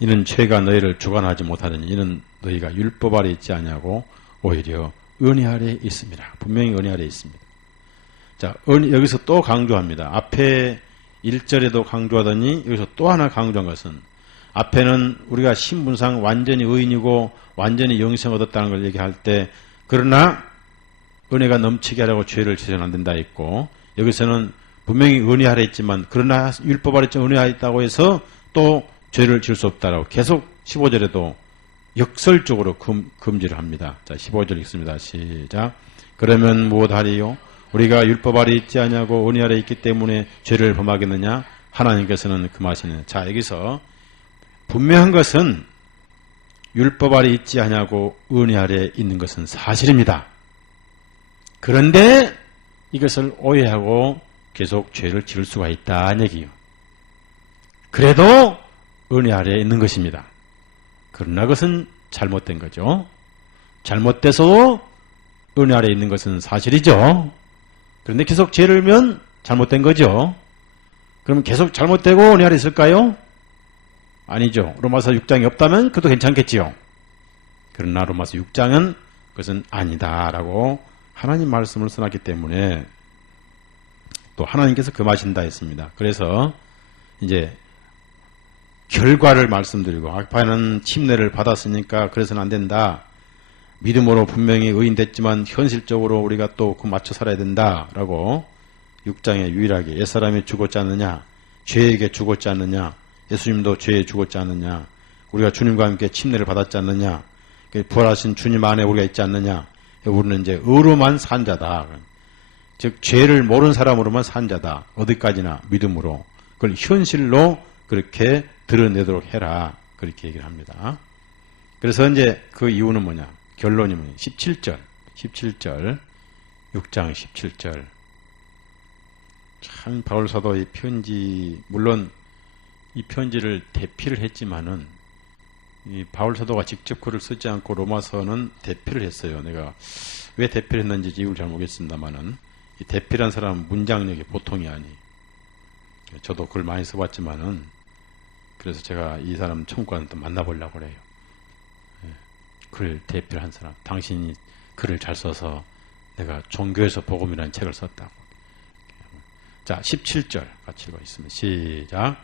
이는 죄가 너희를 주관하지 못하느니 이는 너희가 율법 아래 있지 아니하고 오히려 은혜 아래 있습니다. 분명히 은혜 아래 있습니다. 자, 여기서 또 강조합니다. 앞에 1절에도 강조하더니 여기서 또 하나 강조한 것은 앞에는 우리가 신분상 완전히 의인이고 완전히 영생 얻었다는 걸 얘기할 때 그러나 은혜가 넘치게 하려고 죄를 지어서는 안 된다 했고 여기서는 분명히 은혜 아래 있지만 그러나 율법 아래 은혜 아래 있다고 해서 또 죄를 지을 수 없다라고 계속 15절에도 역설적으로 금지를 합니다. 자, 15절 읽습니다. 시작. 그러면 무엇하리요? 우리가 율법 아래 있지 아니하고 은혜 아래 있기 때문에 죄를 범하겠느냐? 하나님께서는 금하시는. 자, 여기서 분명한 것은 율법 아래 있지 아니하고 은혜 아래 있는 것은 사실입니다. 그런데 이것을 오해하고 계속 죄를 지을 수가 있다는 얘기요. 그래도 은혜 아래에 있는 것입니다. 그러나 그것은 잘못된 거죠. 잘못돼서 은혜 아래에 있는 것은 사실이죠. 그런데 계속 죄를 면 잘못된 거죠. 그럼 계속 잘못되고 은혜 아래에 있을까요? 아니죠. 로마서 6장이 없다면 그것도 괜찮겠지요. 그러나 로마서 6장은 그것은 아니다라고 하나님 말씀을 써놨기 때문에 또 하나님께서 금하신다 했습니다. 그래서 이제 결과를 말씀드리고 앞에는 침례를 받았으니까 그래서는 안 된다. 믿음으로 분명히 의인됐지만 현실적으로 우리가 또 그 맞춰 살아야 된다라고 6장에 유일하게 옛사람이 죽었지 않느냐, 죄에게 죽었지 않느냐, 예수님도 죄에 죽었지 않느냐, 우리가 주님과 함께 침례를 받았지 않느냐, 부활하신 주님 안에 우리가 있지 않느냐, 우리는 이제 의로만 산 자다. 즉 죄를 모르는 사람으로만 산 자다. 어디까지나 믿음으로 그걸 현실로 그렇게 드러내도록 해라. 그렇게 얘기를 합니다. 그래서 이제 그 이유는 뭐냐? 결론이 뭐냐? 17절, 6장 17절. 참 바울 사도의 편지, 물론 이 편지를 대피를 했지만은 이 바울 사도가 직접 글을 쓰지 않고 로마서는 대피를 했어요. 내가 왜 대피를 했는지 이유를 잘 모르겠습니다만은 이 대피란 사람은 문장력이 보통이 아니. 저도 글 많이 써봤지만은 그래서 제가 이 사람 청구한테 만나보려고 그래요. 글 대피를 한 사람. 당신이 글을 잘 써서 내가 종교에서 복음이라는 책을 썼다고. 자, 17절 같이 읽어있습니다. 시작.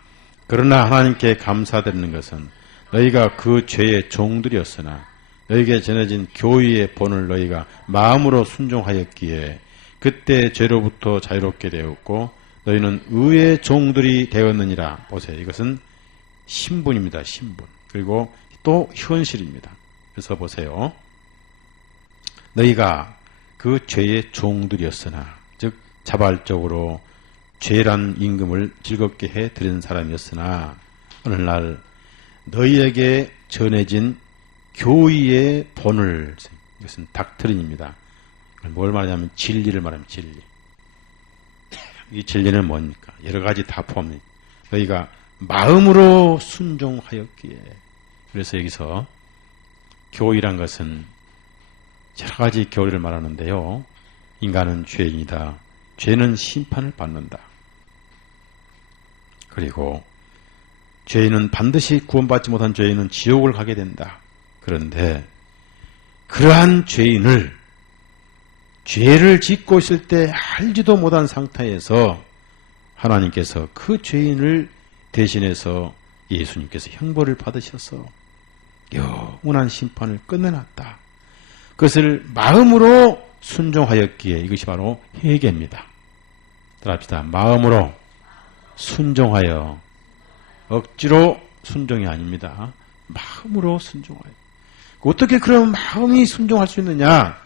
그러나 하나님께 감사드리는 것은 너희가 그 죄의 종들이었으나 너희에게 전해진 교의의 본을 너희가 마음으로 순종하였기에 그때 죄로부터 자유롭게 되었고 너희는 의의 종들이 되었느니라. 보세요. 이것은 신분입니다. 신분. 그리고 또 현실입니다. 그래서 보세요. 너희가 그 죄의 종들이었으나, 즉 자발적으로 죄란 임금을 즐겁게 해드리는 사람이었으나 어느 날 너희에게 전해진 교의의 본을, 이것은 닥트린입니다. 뭘 말하냐면 진리를 말하면 진리. 이 진리는 뭡니까? 여러 가지 다 포함합니다. 너희가 마음으로 순종하였기에. 그래서 여기서 교의란 것은 여러 가지 교리를 말하는데요. 인간은 죄인이다. 죄는 심판을 받는다. 그리고 죄인은 반드시 구원받지 못한 죄인은 지옥을 가게 된다. 그런데 그러한 죄인을 죄를 짓고 있을 때 알지도 못한 상태에서 하나님께서 그 죄인을 대신해서 예수님께서 형벌을 받으셔서 영원한 심판을 끝내놨다. 그것을 마음으로 순종하였기에 이것이 바로 회개입니다. 따라합시다. 마음으로 순종하여. 억지로 순종이 아닙니다. 마음으로 순종하여. 어떻게 그런 마음이 순종할 수 있느냐?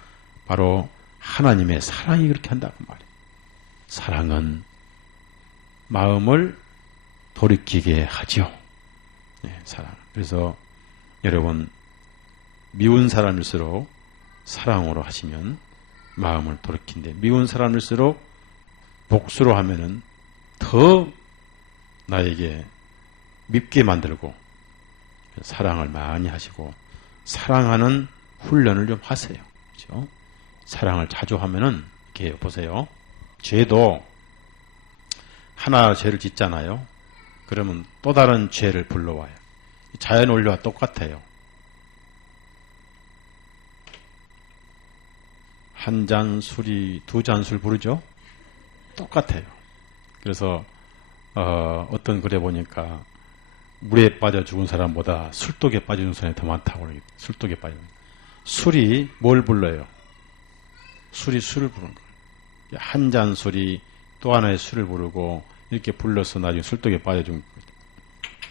바로 하나님의 사랑이 그렇게 한다고 말이에요. 사랑은 마음을 돌이키게 하죠. 네, 사랑. 그래서 여러분 미운 사람일수록 사랑으로 하시면 마음을 돌이킨데 미운 사람일수록 복수로 하면은 더 나에게 밉게 만들고 사랑을 많이 하시고 사랑하는 훈련을 좀 하세요. 그렇죠? 사랑을 자주 하면은 이렇게 보세요. 죄도 하나 죄를 짓잖아요. 그러면 또 다른 죄를 불러와요. 자연 원리와 똑같아요. 한 잔 술이 두 잔 술 부르죠? 똑같아요. 그래서 어떤 글에 보니까 물에 빠져 죽은 사람보다 술독에 빠져 죽은 사람이 더 많다고 그러겠다. 술독에 빠져. 술이 뭘 불러요? 술이 술을 부르는 거예요. 한 잔 술이 또 하나의 술을 부르고 이렇게 불러서 나중에 술독에 빠져 죽은 거예요.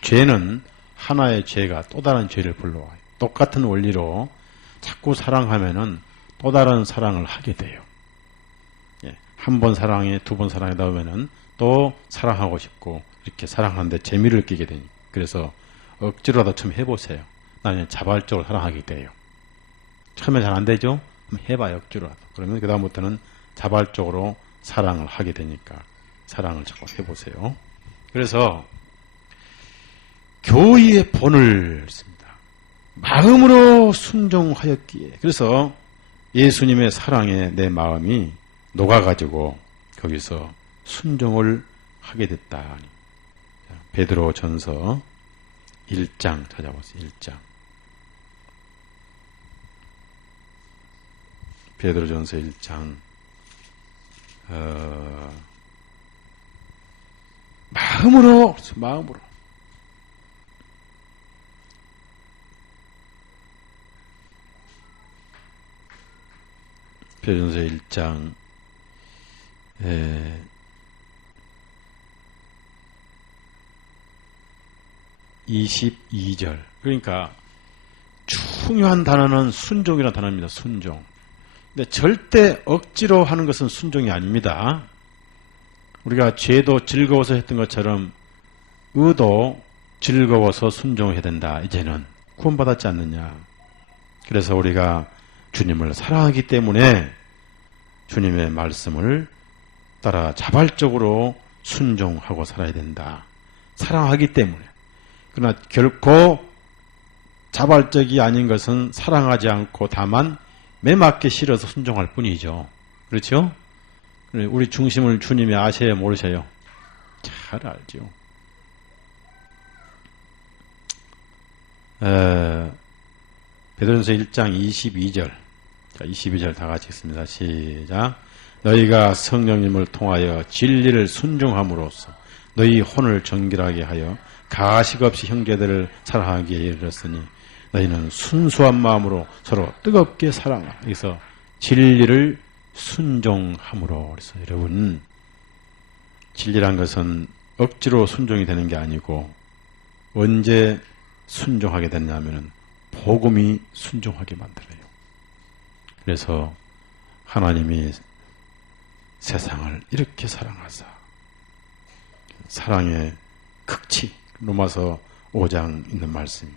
죄는 하나의 죄가 또 다른 죄를 불러와요. 똑같은 원리로 자꾸 사랑하면은 또 다른 사랑을 하게 돼요. 한 번 사랑해, 두 번 사랑하다 보면은 또 사랑하고 싶고 이렇게 사랑하는데 재미를 느끼게 되니까. 그래서 억지로라도 좀 해보세요. 나는 자발적으로 사랑하게 돼요. 처음에 잘 안 되죠? 한번 해봐요. 억지로라도. 그러면 그 다음부터는 자발적으로 사랑을 하게 되니까 사랑을 자꾸 해보세요. 그래서 교의의 본을 씁니다. 마음으로 순종하였기에. 그래서 예수님의 사랑에 내 마음이 녹아가지고 거기서 순종을 하게 됐다. 베드로 전서 1장 찾아보세요. 1장. 베드로 전서 1장. 마음으로. 베드로전서 1장 22절. 그러니까 중요한 단어는 순종이라는 단어입니다. 순종. 근데 절대 억지로 하는 것은 순종이 아닙니다. 우리가 죄도 즐거워서 했던 것처럼 의도 즐거워서 순종해야 된다. 이제는 구원받았지 않느냐. 그래서 우리가 주님을 사랑하기 때문에 주님의 말씀을 따라 자발적으로 순종하고 살아야 된다. 사랑하기 때문에. 그러나 결코 자발적이 아닌 것은 사랑하지 않고 다만 매맞게 싫어서 순종할 뿐이죠. 그렇죠? 우리 중심을 주님이 아셔야 모르셔요? 잘 알죠. 베드로전서 1장 22절. 자, 22절 다 같이 읽습니다. 시작. 너희가 성령님을 통하여 진리를 순종함으로써 너희 혼을 정결하게 하여 가식 없이 형제들을 사랑하기에 이르렀으니 너희는 순수한 마음으로 서로 뜨겁게 사랑하라. 여기서 진리를 순종함으로. 그래서 여러분, 진리란 것은 억지로 순종이 되는 게 아니고 언제 순종하게 됐냐면 복음이 순종하게 만들어요. 그래서 하나님이 세상을 이렇게 사랑하사 사랑의 극치, 로마서 5장 있는 말씀,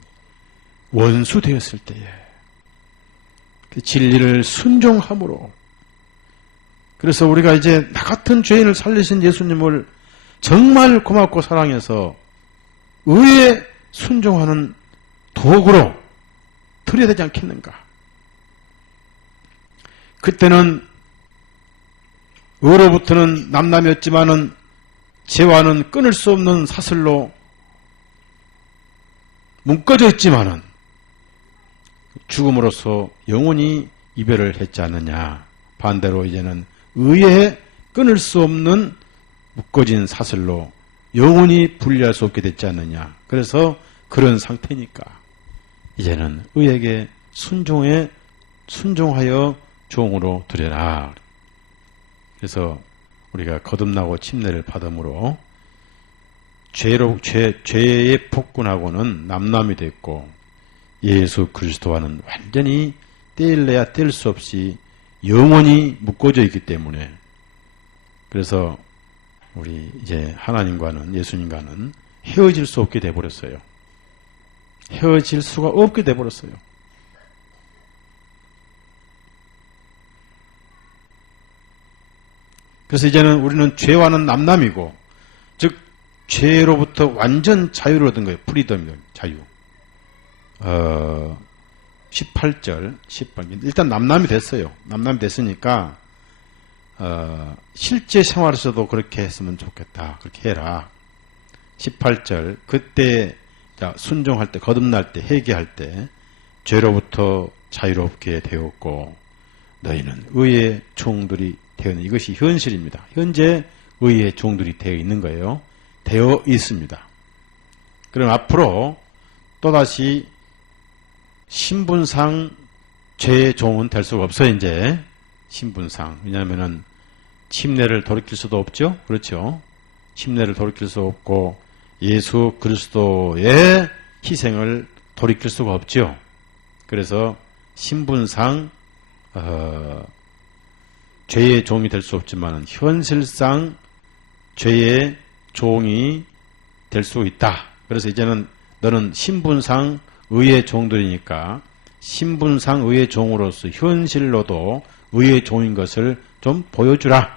원수 되었을 때에 그 진리를 순종함으로. 그래서 우리가 이제 나 같은 죄인을 살리신 예수님을 정말 고맙고 사랑해서 의에 순종하는 도구로 드려야 되지 않겠는가. 그때는 의로부터는 남남이었지만은 죄와는 끊을 수 없는 사슬로 묶어져 있지만은 죽음으로써 영원히 이별을 했지 않느냐. 반대로 이제는 의에 끊을 수 없는 묶어진 사슬로 영원히 분리할 수 없게 됐지 않느냐. 그래서 그런 상태니까 이제는 의에게 순종하여 종으로 드려라. 그래서 우리가 거듭나고 침례를 받음으로 죄의 폭군하고는 남남이 됐고 예수 그리스도와는 완전히 떼일래야 뗄 수 없이 영원히 묶어져 있기 때문에, 그래서 우리 이제 하나님과는, 예수님과는 헤어질 수 없게 돼버렸어요. 헤어질 수가 없게 돼버렸어요. 그래서 이제는 우리는 죄와는 남남이고, 즉 죄로부터 완전 자유를 얻은 거예요. 프리덤이요, 자유. 18절. 일단 남남이 됐어요. 남남이 됐으니까 실제 생활에서도 그렇게 했으면 좋겠다. 그렇게 해라. 18절. 그때 순종할 때, 거듭날 때, 회개할 때 죄로부터 자유롭게 되었고 너희는 의의 종들이 되었는, 이것이 현실입니다. 현재 의의 종들이 되어 있는 거예요. 되어 있습니다. 그럼 앞으로 또다시 신분상 죄의 종은 될 수가 없어요. 이제 신분상. 왜냐하면은 침례를 돌이킬 수도 없죠. 그렇죠. 침례를 돌이킬 수 없고 예수 그리스도의 희생을 돌이킬 수가 없죠. 그래서 신분상 죄의 종이 될 수 없지만 현실상 죄의 종이 될 수 있다. 그래서 이제는 너는 신분상 의의 종들이니까 신분상 의의 종으로서 현실로도 의의 종인 것을 좀 보여주라.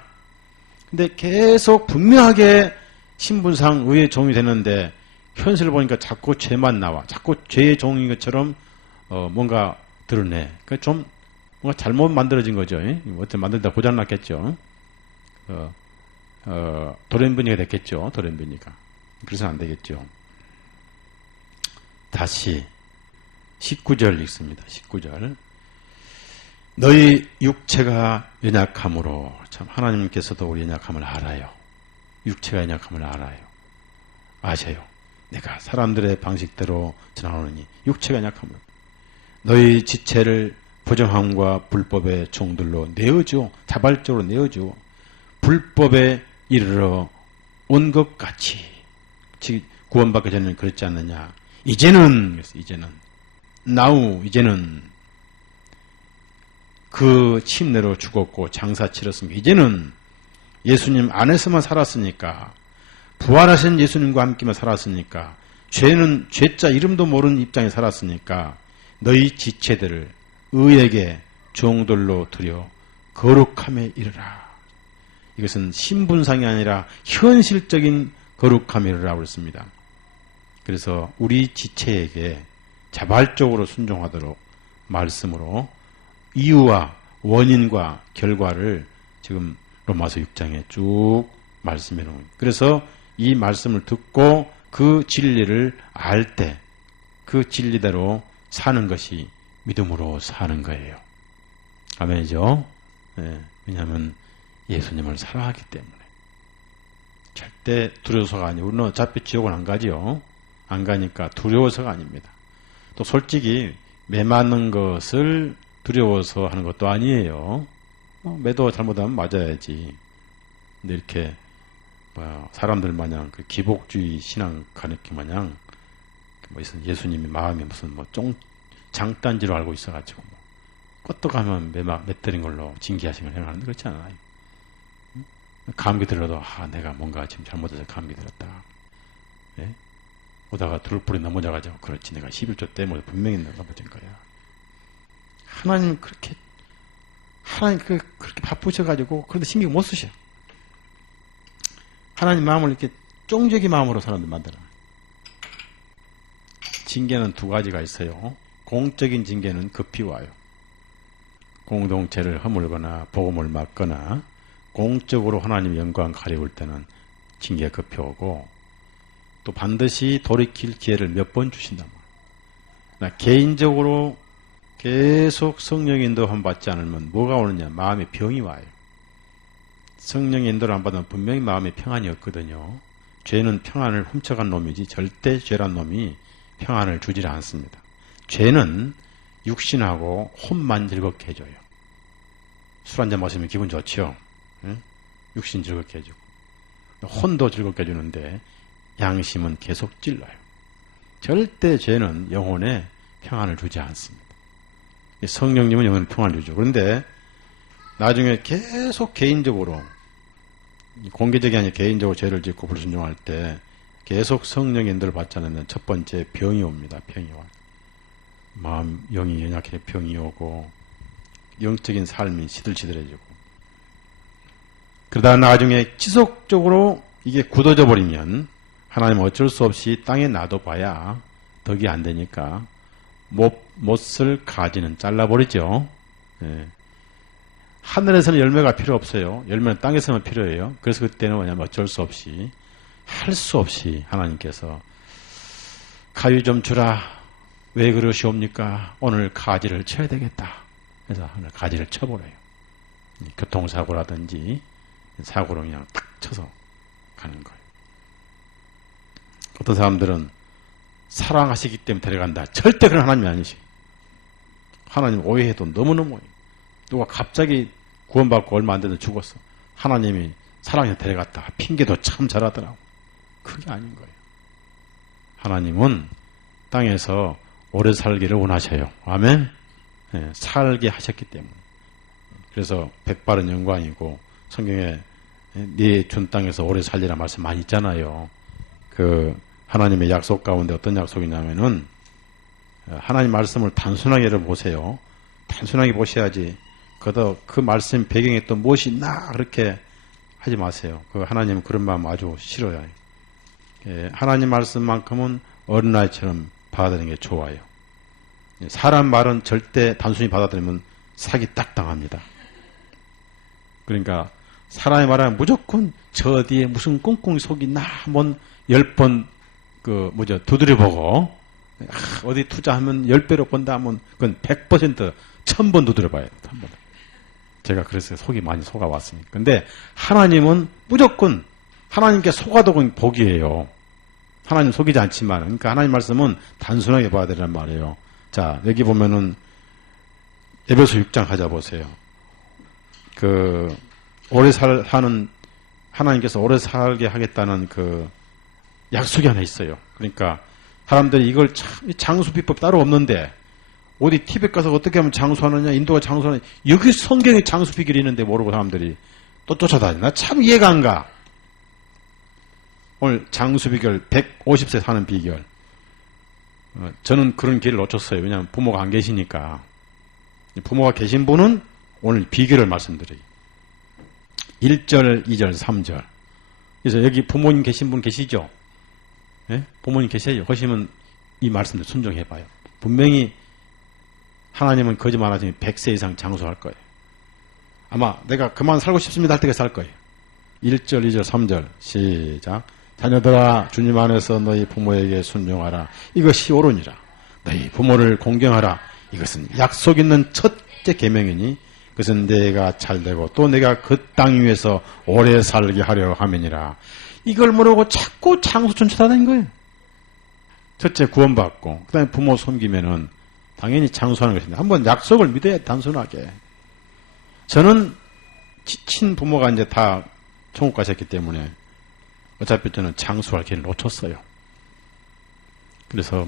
근데 계속 분명하게 신분상 의의 종이 되는데 현실을 보니까 자꾸 죄만 나와. 자꾸 죄의 종인 것처럼 뭔가 드러내. 그러니까 좀 뭔가 잘못 만들어진 거죠. 어떻게 만들다 고장났겠죠. 돌연변이가 됐겠죠. 돌연변이가. 그래서는 안 되겠죠. 다시 19절 읽습니다. 19절. 너희 육체가 연약함으로, 참 하나님께서도 우리 연약함을 알아요. 육체가 연약함을 알아요. 아셔요. 내가 사람들의 방식대로 전하노니 육체가 연약함을. 너희 지체를 부정함과 불법의 종들로 내어줘. 자발적으로 내어줘. 불법에 이르러 온 것 같이. 구원받기 전에는 그렇지 않느냐. 이제는 이제는 그 침례로 죽었고 장사 치렀으니까 이제는 예수님 안에서만 살았으니까, 부활하신 예수님과 함께만 살았으니까, 죄는 죄자 이름도 모르는 입장에 살았으니까 너희 지체들을 의에게 종들로 들여 거룩함에 이르라. 이것은 신분상이 아니라 현실적인 거룩함에 이르라고 그랬습니다. 그래서 우리 지체에게 자발적으로 순종하도록 말씀으로 이유와 원인과 결과를 지금 로마서 6장에 쭉 말씀해 놓은. 그래서 이 말씀을 듣고 그 진리를 알 때 그 진리대로 사는 것이 믿음으로 사는 거예요. 아멘이죠? 네, 왜냐하면 예수님을 사랑하기 때문에. 절대 두려워서가 아니에요. 우리는 어차피 지옥은 안 가지요. 안 가니까 두려워서가 아닙니다. 또 솔직히 매 맞는 것을 두려워서 하는 것도 아니에요. 매도 잘못하면 맞아야지. 근데 이렇게 사람들 마냥 그 기복주의 신앙 가르치 마냥 예수님이 마음이 무슨 장단지로 알고 있어가지고 껐떡하면 맷들인 걸로 징계하신 걸 행하는데 그렇지 않아요. 감기 들어도 내가 뭔가 지금 잘못해서 감기 들었다. 예? 오다가 둘불이 넘어져가지고 그렇지 내가 11조 때문에 분명히 넘어진 거야. 하나님 그렇게 바쁘셔가지고 그런데 신경 못 쓰셔. 하나님 마음을 이렇게 쫑저기 마음으로 사람들 만들어. 징계는 두 가지가 있어요. 공적인 징계는 급히 와요. 공동체를 허물거나 복음을 막거나 공적으로 하나님 영광 가리울 때는 징계가 급히 오고, 또 반드시 돌이킬 기회를 몇 번 주신단 말이에요. 개인적으로 계속 성령 인도함 받지 않으면 뭐가 오느냐? 마음에 병이 와요. 성령 인도를 안 받으면 분명히 마음에 평안이 없거든요. 죄는 평안을 훔쳐간 놈이지 절대 죄란 놈이 평안을 주질 않습니다. 죄는 육신하고 혼만 즐겁게 해줘요. 술 한잔 마시면 기분 좋죠. 응? 육신 즐겁게 해주고 혼도 즐겁게 해주는데 양심은 계속 찔러요. 절대 죄는 영혼에 평안을 주지 않습니다. 성령님은 영혼에 평안을 주죠. 그런데 나중에 계속 개인적으로, 공개적이 아니라 개인적으로 죄를 짓고 불순종할 때 계속 성령 인도를 받지 않으면 첫 번째 병이 옵니다. 병이 와요. 마음, 영이 연약해 병이 오고 영적인 삶이 시들시들해지고, 그러다 나중에 지속적으로 이게 굳어져 버리면 하나님은 어쩔 수 없이 땅에 놔둬봐야 덕이 안 되니까 못을 가지는 잘라버리죠. 예. 하늘에서는 열매가 필요 없어요. 열매는 땅에서만 필요해요. 그래서 그때는 뭐냐면 어쩔 수 없이, 할 수 없이 하나님께서 가위 좀 주라. 왜 그러시옵니까? 오늘 가지를 쳐야 되겠다. 그래서 오늘 가지를 쳐버려요. 교통사고라든지 사고로 그냥 탁 쳐서 가는 거예요. 어떤 사람들은 사랑하시기 때문에 데려간다. 절대 그런 하나님이 아니시. 하나님 오해해도 너무너무 오해. 누가 갑자기 구원받고 얼마 안 돼서 죽었어. 하나님이 사랑해서 데려갔다. 핑계도 참 잘하더라고. 그게 아닌 거예요. 하나님은 땅에서 오래 살기를 원하셔요. 아멘? 네, 살게 하셨기 때문에. 그래서 백발은 영광이고, 성경에 네 준 땅에서 오래 살리라 말씀 많이 있잖아요. 그 하나님의 약속 가운데 어떤 약속이냐면은, 하나님 말씀을 단순하게 보세요. 단순하게 보셔야지. 그 말씀 배경에 또 무엇이 있나 그렇게 하지 마세요. 그 하나님은 그런 마음 아주 싫어요. 하나님 말씀만큼은 어린아이처럼 받아들이는 게 좋아요. 사람 말은 절대 단순히 받아들이면 사기 딱 당합니다. 그러니까 사람의 말은 무조건 저 뒤에 무슨 꽁꽁 속이 있나 한번 10번 두드려보고, 어디 투자하면 10배로 번다 하면 그건 100% 1000번 두드려봐야 돼요. 1000번. 제가 그래서 속이 많이 속아왔으니까. 근데 하나님은 무조건 하나님께 속아도 복이에요. 하나님 속이지 않지만, 그러니까 하나님 말씀은 단순하게 봐야 되란 말이에요. 자, 여기 보면은 에베소 6장 찾아보세요. 오래 사는, 하나님께서 오래 살게 하겠다는 약속이 하나 있어요. 그러니까 사람들이 이걸 장수비법 따로 없는데 어디 티벳 가서 어떻게 하면 장수하느냐, 인도가 장수하느냐, 여기 성경에 장수 비결이 있는데 모르고 사람들이 또 쫓아다니나 참 이해가 안 가. 오늘 장수 비결 150세 사는 비결. 저는 그런 기회를 놓쳤어요. 왜냐하면 부모가 안 계시니까. 부모가 계신 분은 오늘 비결을 말씀드려요. 1절, 2절, 3절. 그래서 여기 부모님 계신 분 계시죠? 예? 부모님 계세요. 하시면 이 말씀들 순종해봐요. 분명히 하나님은 거짓말 하시니 100세 이상 장수할 거예요. 아마 내가 그만 살고 싶습니다 할 때가 살 거예요. 1절, 2절, 3절 시작. 자녀들아 주님 안에서 너희 부모에게 순종하라. 이것이 옳으니라. 너희 부모를 공경하라. 이것은 약속 있는 첫째 계명이니 그것은 내가 잘되고 또 내가 그 땅 위에서 오래 살게 하려 함이니라. 이걸 모르고 자꾸 장수천 쳐다다닌 거예요. 첫째 구원받고 그 다음에 부모 섬기면은 당연히 장수하는 것인데 한번 약속을 믿어야 단순하게. 저는 지친 부모가 이제 다 천국 가셨기 때문에 어차피 저는 장수할 기회를 놓쳤어요. 그래서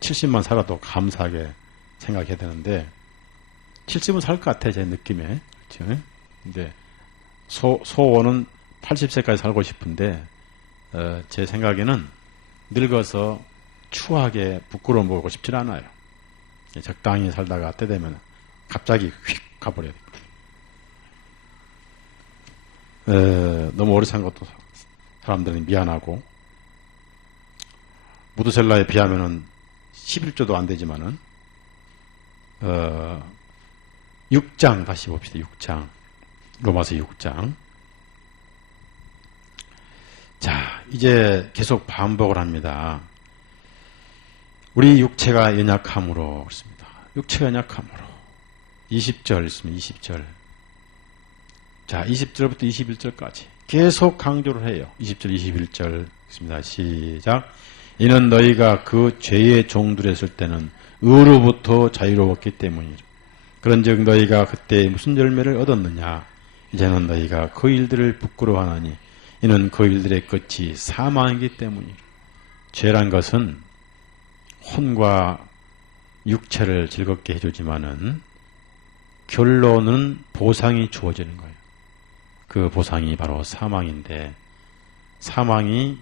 70만 살아도 감사하게 생각해야 되는데 70은 살 것 같아 제 느낌에. 그렇죠? 근데 소원은 80세까지 살고 싶은데 제 생각에는 늙어서 추하게 부끄러워 보고 싶지 않아요. 적당히 살다가 때 되면 갑자기 휙 가버려야 돼요. 너무 오래 산 것도 사람들은 미안하고 무드셀라에 비하면은 11조도 안 되지만은 6장 다시 봅시다. 6장 로마서 6장. 자, 이제 계속 반복을 합니다. 우리 육체가 연약함으로 그렇습니다. 육체가 연약함으로 20절 있으면 20절. 자, 20절부터 21절까지 계속 강조를 해요. 20절, 21절 있습니다. 시작. 이는 너희가 그 죄의 종들했을 때는 의로부터 자유로웠기 때문이라. 그런즉 너희가 그때 무슨 열매를 얻었느냐? 이제는 너희가 그 일들을 부끄러워하나니 이는 그 일들의 끝이 사망이기 때문이라. 죄란 것은 혼과 육체를 즐겁게 해주지만은 결론은 보상이 주어지는 거예요. 그 보상이 바로 사망인데 사망이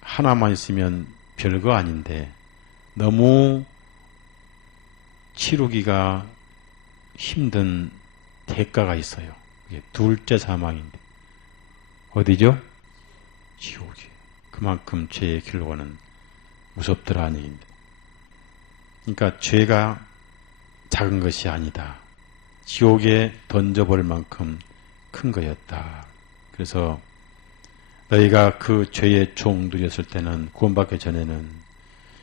하나만 있으면 별거 아닌데 너무 치르기가 힘든 대가가 있어요. 그게 둘째 사망인데 어디죠? 지옥이에요. 그만큼 죄의 결과는 무섭더라는 얘기입니다. 그러니까 죄가 작은 것이 아니다. 지옥에 던져버릴 만큼 큰 거였다. 그래서 너희가 그 죄의 종들이었을 때는 구원받기 전에는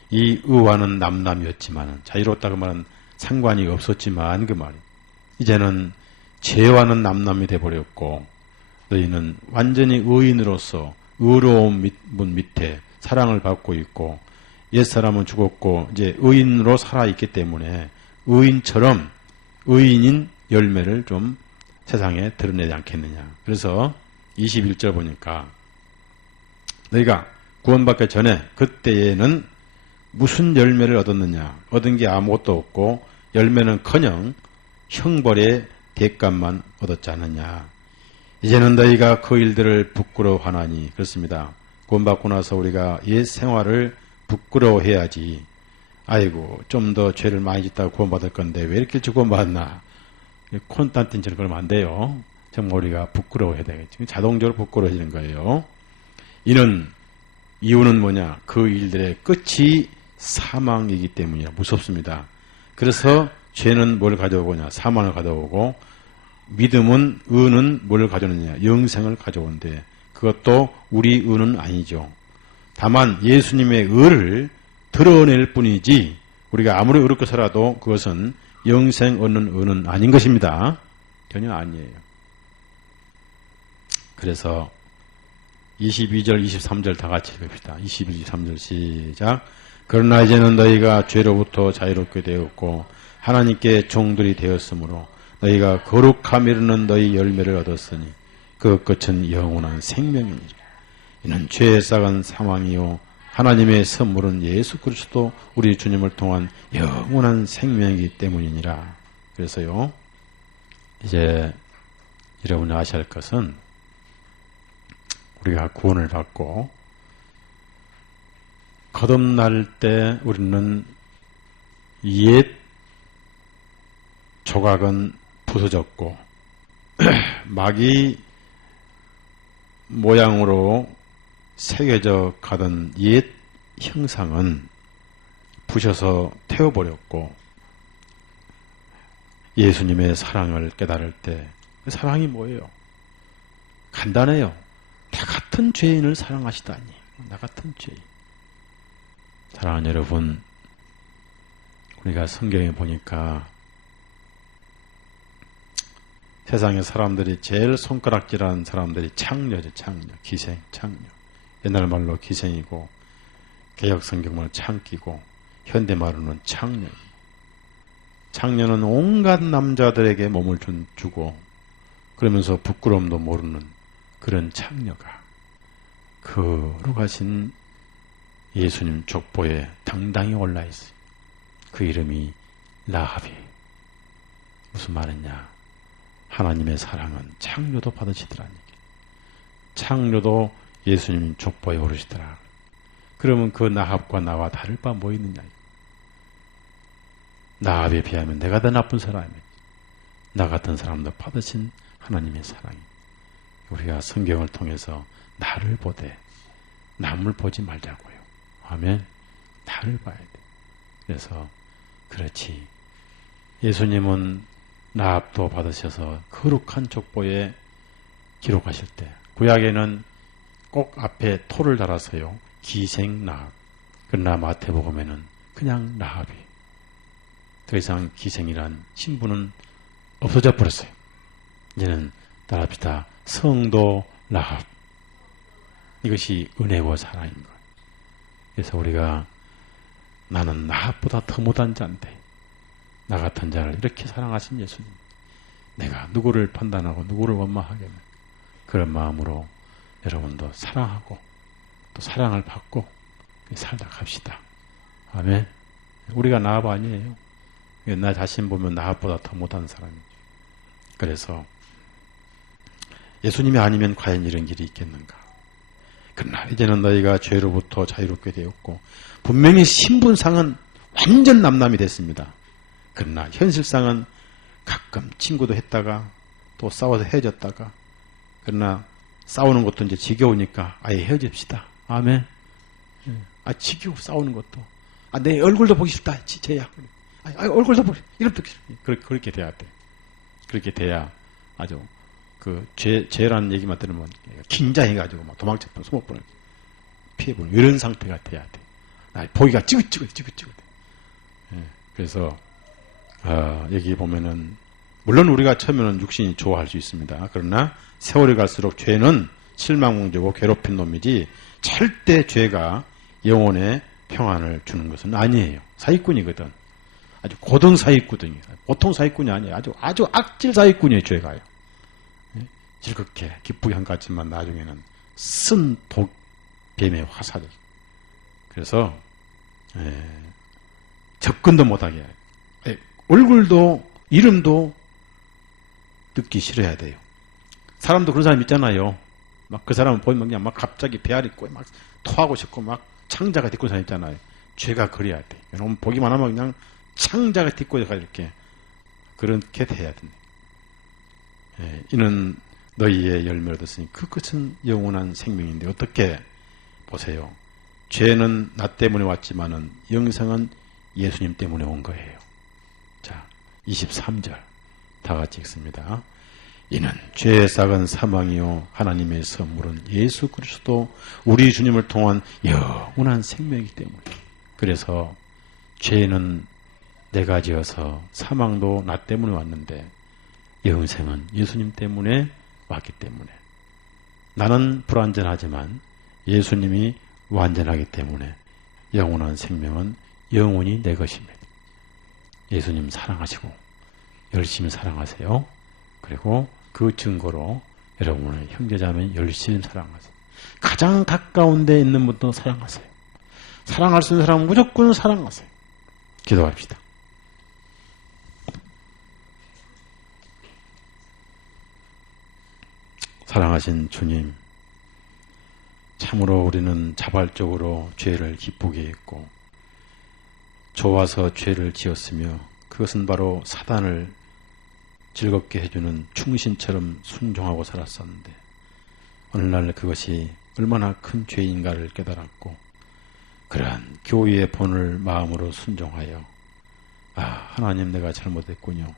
이 의와는 남남이었지만 자유롭다고 말은 상관이 없었지만 그 말이에요. 이제는 죄와는 남남이 돼버렸고 너희는 완전히 의인으로서 의로운 문 밑에 사랑을 받고 있고 옛사람은 죽었고 이제 의인으로 살아있기 때문에 의인처럼 의인인 열매를 좀 세상에 드러내지 않겠느냐. 그래서 21절 보니까 너희가 구원받기 전에 그때에는 무슨 열매를 얻었느냐. 얻은 게 아무것도 없고 열매는커녕 형벌의 대값만 얻었지 않느냐. 이제는 너희가 그 일들을 부끄러워하나니. 그렇습니다. 구원받고 나서 우리가 옛 생활을 부끄러워해야지. 아이고 좀 더 죄를 많이 짓다가 구원받을 건데 왜 이렇게 구원받나. 콘스탄틴처럼 그러면 안 돼요. 정말 우리가 부끄러워해야 되겠죠. 자동적으로 부끄러워지는 거예요. 이유는 뭐냐. 그 일들의 끝이 사망이기 때문이라. 무섭습니다. 그래서 죄는 뭘 가져오냐. 사망을 가져오고 믿음은 의는 뭘 가져오느냐. 영생을 가져오는데 그것도 우리 의는 아니죠. 다만 예수님의 의를 드러낼 뿐이지 우리가 아무리 의롭게 살아도 그것은 영생 얻는 의는 아닌 것입니다. 전혀 아니에요. 그래서 22절, 23절 다 같이 읽읍시다. 22, 23절 시작. 그러나 이제는 너희가 죄로부터 자유롭게 되었고 하나님께 종들이 되었으므로 너희가 거룩함 이르는 너희 열매를 얻었으니 그 끝은 영원한 생명이니라. 이는 죄에 싹은 사망이요 하나님의 선물은 예수 그리스도 우리 주님을 통한 영원한 생명이기 때문이니라. 그래서요, 이제 여러분이 아셔야 할 것은 우리가 구원을 받고 거듭날 때 우리는 옛 조각은 부서졌고 마귀 모양으로 새겨져 가던 옛 형상은 부셔서 태워버렸고 예수님의 사랑을 깨달을 때 그 사랑이 뭐예요? 간단해요. 나 같은 죄인을 사랑하시다니. 나 같은 죄인. 사랑하는 여러분, 우리가 성경에 보니까 세상의 사람들이 제일 손가락질하는 사람들이 창녀죠. 창녀. 기생, 창녀. 옛날 말로 기생이고 개역 성경말로 창기고 현대 말로는 창녀. 창녀는 온갖 남자들에게 몸을 주고 그러면서 부끄러움도 모르는 그런 창녀가 거룩하신 예수님 족보에 당당히 올라있어요. 그 이름이 라합이. 무슨 말이냐? 하나님의 사랑은 창녀도 받으시더라는 얘기. 창녀도 예수님 족보에 오르시더라. 그러면 그 라합과 나와 다를 바 뭐 있느냐? 라합에 비하면 내가 더 나쁜 사람이지. 나 같은 사람도 받으신 하나님의 사랑이. 우리가 성경을 통해서 나를 보되 남을 보지 말자고요. 아멘. 나를 봐야 돼. 그래서 그렇지. 예수님은 라합도 받으셔서 거룩한 족보에 기록하실 때 구약에는 꼭 앞에 토를 달아서요. 기생 라합. 그러나 마태복음에는 그냥 라합이. 더 이상 기생이란 신분은 없어져 버렸어요. 이제는 따라합시다. 성도 라합. 이것이 은혜와 사랑인 거예요. 그래서 우리가 나는 라합보다 더 못한 자인데 나 같은 자를 이렇게 사랑하신 예수님, 내가 누구를 판단하고 누구를 원망하겠나, 그런 마음으로 여러분도 사랑하고 또 사랑을 받고 살다 갑시다. 아멘. 우리가 라합 아니에요. 나 자신 보면 라합보다 더 못한 사람이죠. 그래서 예수님이 아니면 과연 이런 길이 있겠는가. 그러나 이제는 너희가 죄로부터 자유롭게 되었고 분명히 신분상은 완전 남남이 됐습니다. 그러나 현실상은 가끔 친구도 했다가 또 싸워서 헤어졌다가, 그러나 싸우는 것도 이제 지겨우니까 아예 헤어집시다. 아멘. 지겨워 싸우는 것도. 내 얼굴도 보기 싫다. 쟤야. 얼굴도 보기 이렇게 그렇게 돼야 돼. 그렇게 돼야 아주 그 죄라는 얘기만 들으면 긴장해가지고 막 도망쳐서 숨어버려 피해보는 이런 상태가 돼야 돼. 보기가 찌긋찌긋. 그래서 여기 보면은 물론 우리가 처음에는 육신이 좋아할 수 있습니다. 그러나 세월이 갈수록 죄는 실망문제고 괴롭힌 놈이지 절대 죄가 영혼의 평안을 주는 것은 아니에요. 사기꾼이거든. 아주 고등 사기꾼이에요. 보통 사기꾼이 아니에요. 아주 악질 사기꾼이에요. 죄가요. 즐겁게 기쁘게 한 것 같지만 나중에는 쓴 독뱀의 화살이. 그래서 접근도 못하게 해요. 얼굴도 이름도 듣기 싫어야 돼요. 사람도 그런 사람 있잖아요. 막 그 사람을 보면 그냥 막 갑자기 배알이 있고 막 토하고 싶고 막 창자가 딛고 사람 있잖아요. 죄가 그래야 돼. 여러분 보기만 하면 그냥 창자가 딛고 이렇게 그렇게 돼야 된다. 이는 너희의 열매를 얻었으니 그 끝은 영원한 생명인데 어떻게 보세요. 죄는 나 때문에 왔지만은 영생은 예수님 때문에 온 거예요. 자, 23절 다 같이 읽습니다. 이는 죄의 싹은 사망이요 하나님의 선물은 예수 그리스도 우리 주님을 통한 영원한 생명이기 때문에. 그래서 죄는 내가 지어서 사망도 나 때문에 왔는데 영생은 예수님 때문에 왔기 때문에 나는 불완전하지만 예수님이 완전하기 때문에 영원한 생명은 영원히 내 것입니다. 예수님 사랑하시고 열심히 사랑하세요. 그리고 그 증거로 여러분의 형제자매 열심히 사랑하세요. 가장 가까운 데 있는 분도 사랑하세요. 사랑할 수 있는 사람은 무조건 사랑하세요. 기도합시다. 사랑하신 주님, 참으로 우리는 자발적으로 죄를 기쁘게 했고 좋아서 죄를 지었으며 그것은 바로 사단을 즐겁게 해주는 충신처럼 순종하고 살았었는데 어느 날 그것이 얼마나 큰 죄인가를 깨달았고 그러한 교의의 본을 마음으로 순종하여 하나님 내가 잘못했군요.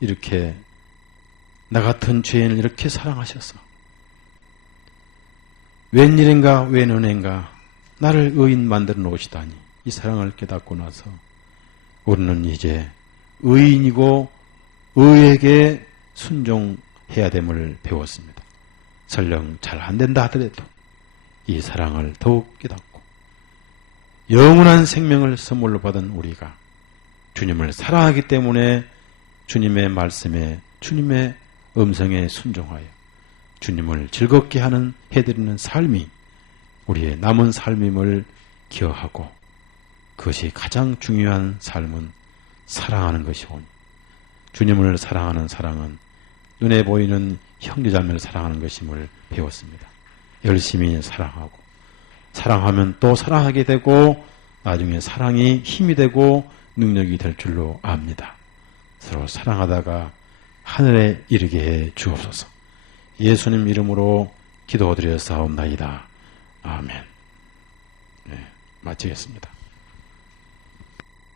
이렇게 나 같은 죄인을 이렇게 사랑하셔서 웬일인가 웬 은혜인가 나를 의인 만들어 놓으시다니 이 사랑을 깨닫고 나서 우리는 이제 의인이고 의에게 순종해야 됨을 배웠습니다. 설령 잘 안 된다 하더라도 이 사랑을 더욱 깨닫고 영원한 생명을 선물로 받은 우리가 주님을 사랑하기 때문에 주님의 말씀에 주님의 음성에 순종하여 주님을 즐겁게 하는 해드리는 삶이 우리의 남은 삶임을 기억하고 그것이 가장 중요한 삶은 사랑하는 것이오니 주님을 사랑하는 사랑은 눈에 보이는 형제자매를 사랑하는 것임을 배웠습니다. 열심히 사랑하고 사랑하면 또 사랑하게 되고 나중에 사랑이 힘이 되고 능력이 될 줄로 압니다. 서로 사랑하다가 하늘에 이르게 해 주옵소서. 예수님 이름으로 기도드려 사옵나이다. 아멘. 네, 마치겠습니다.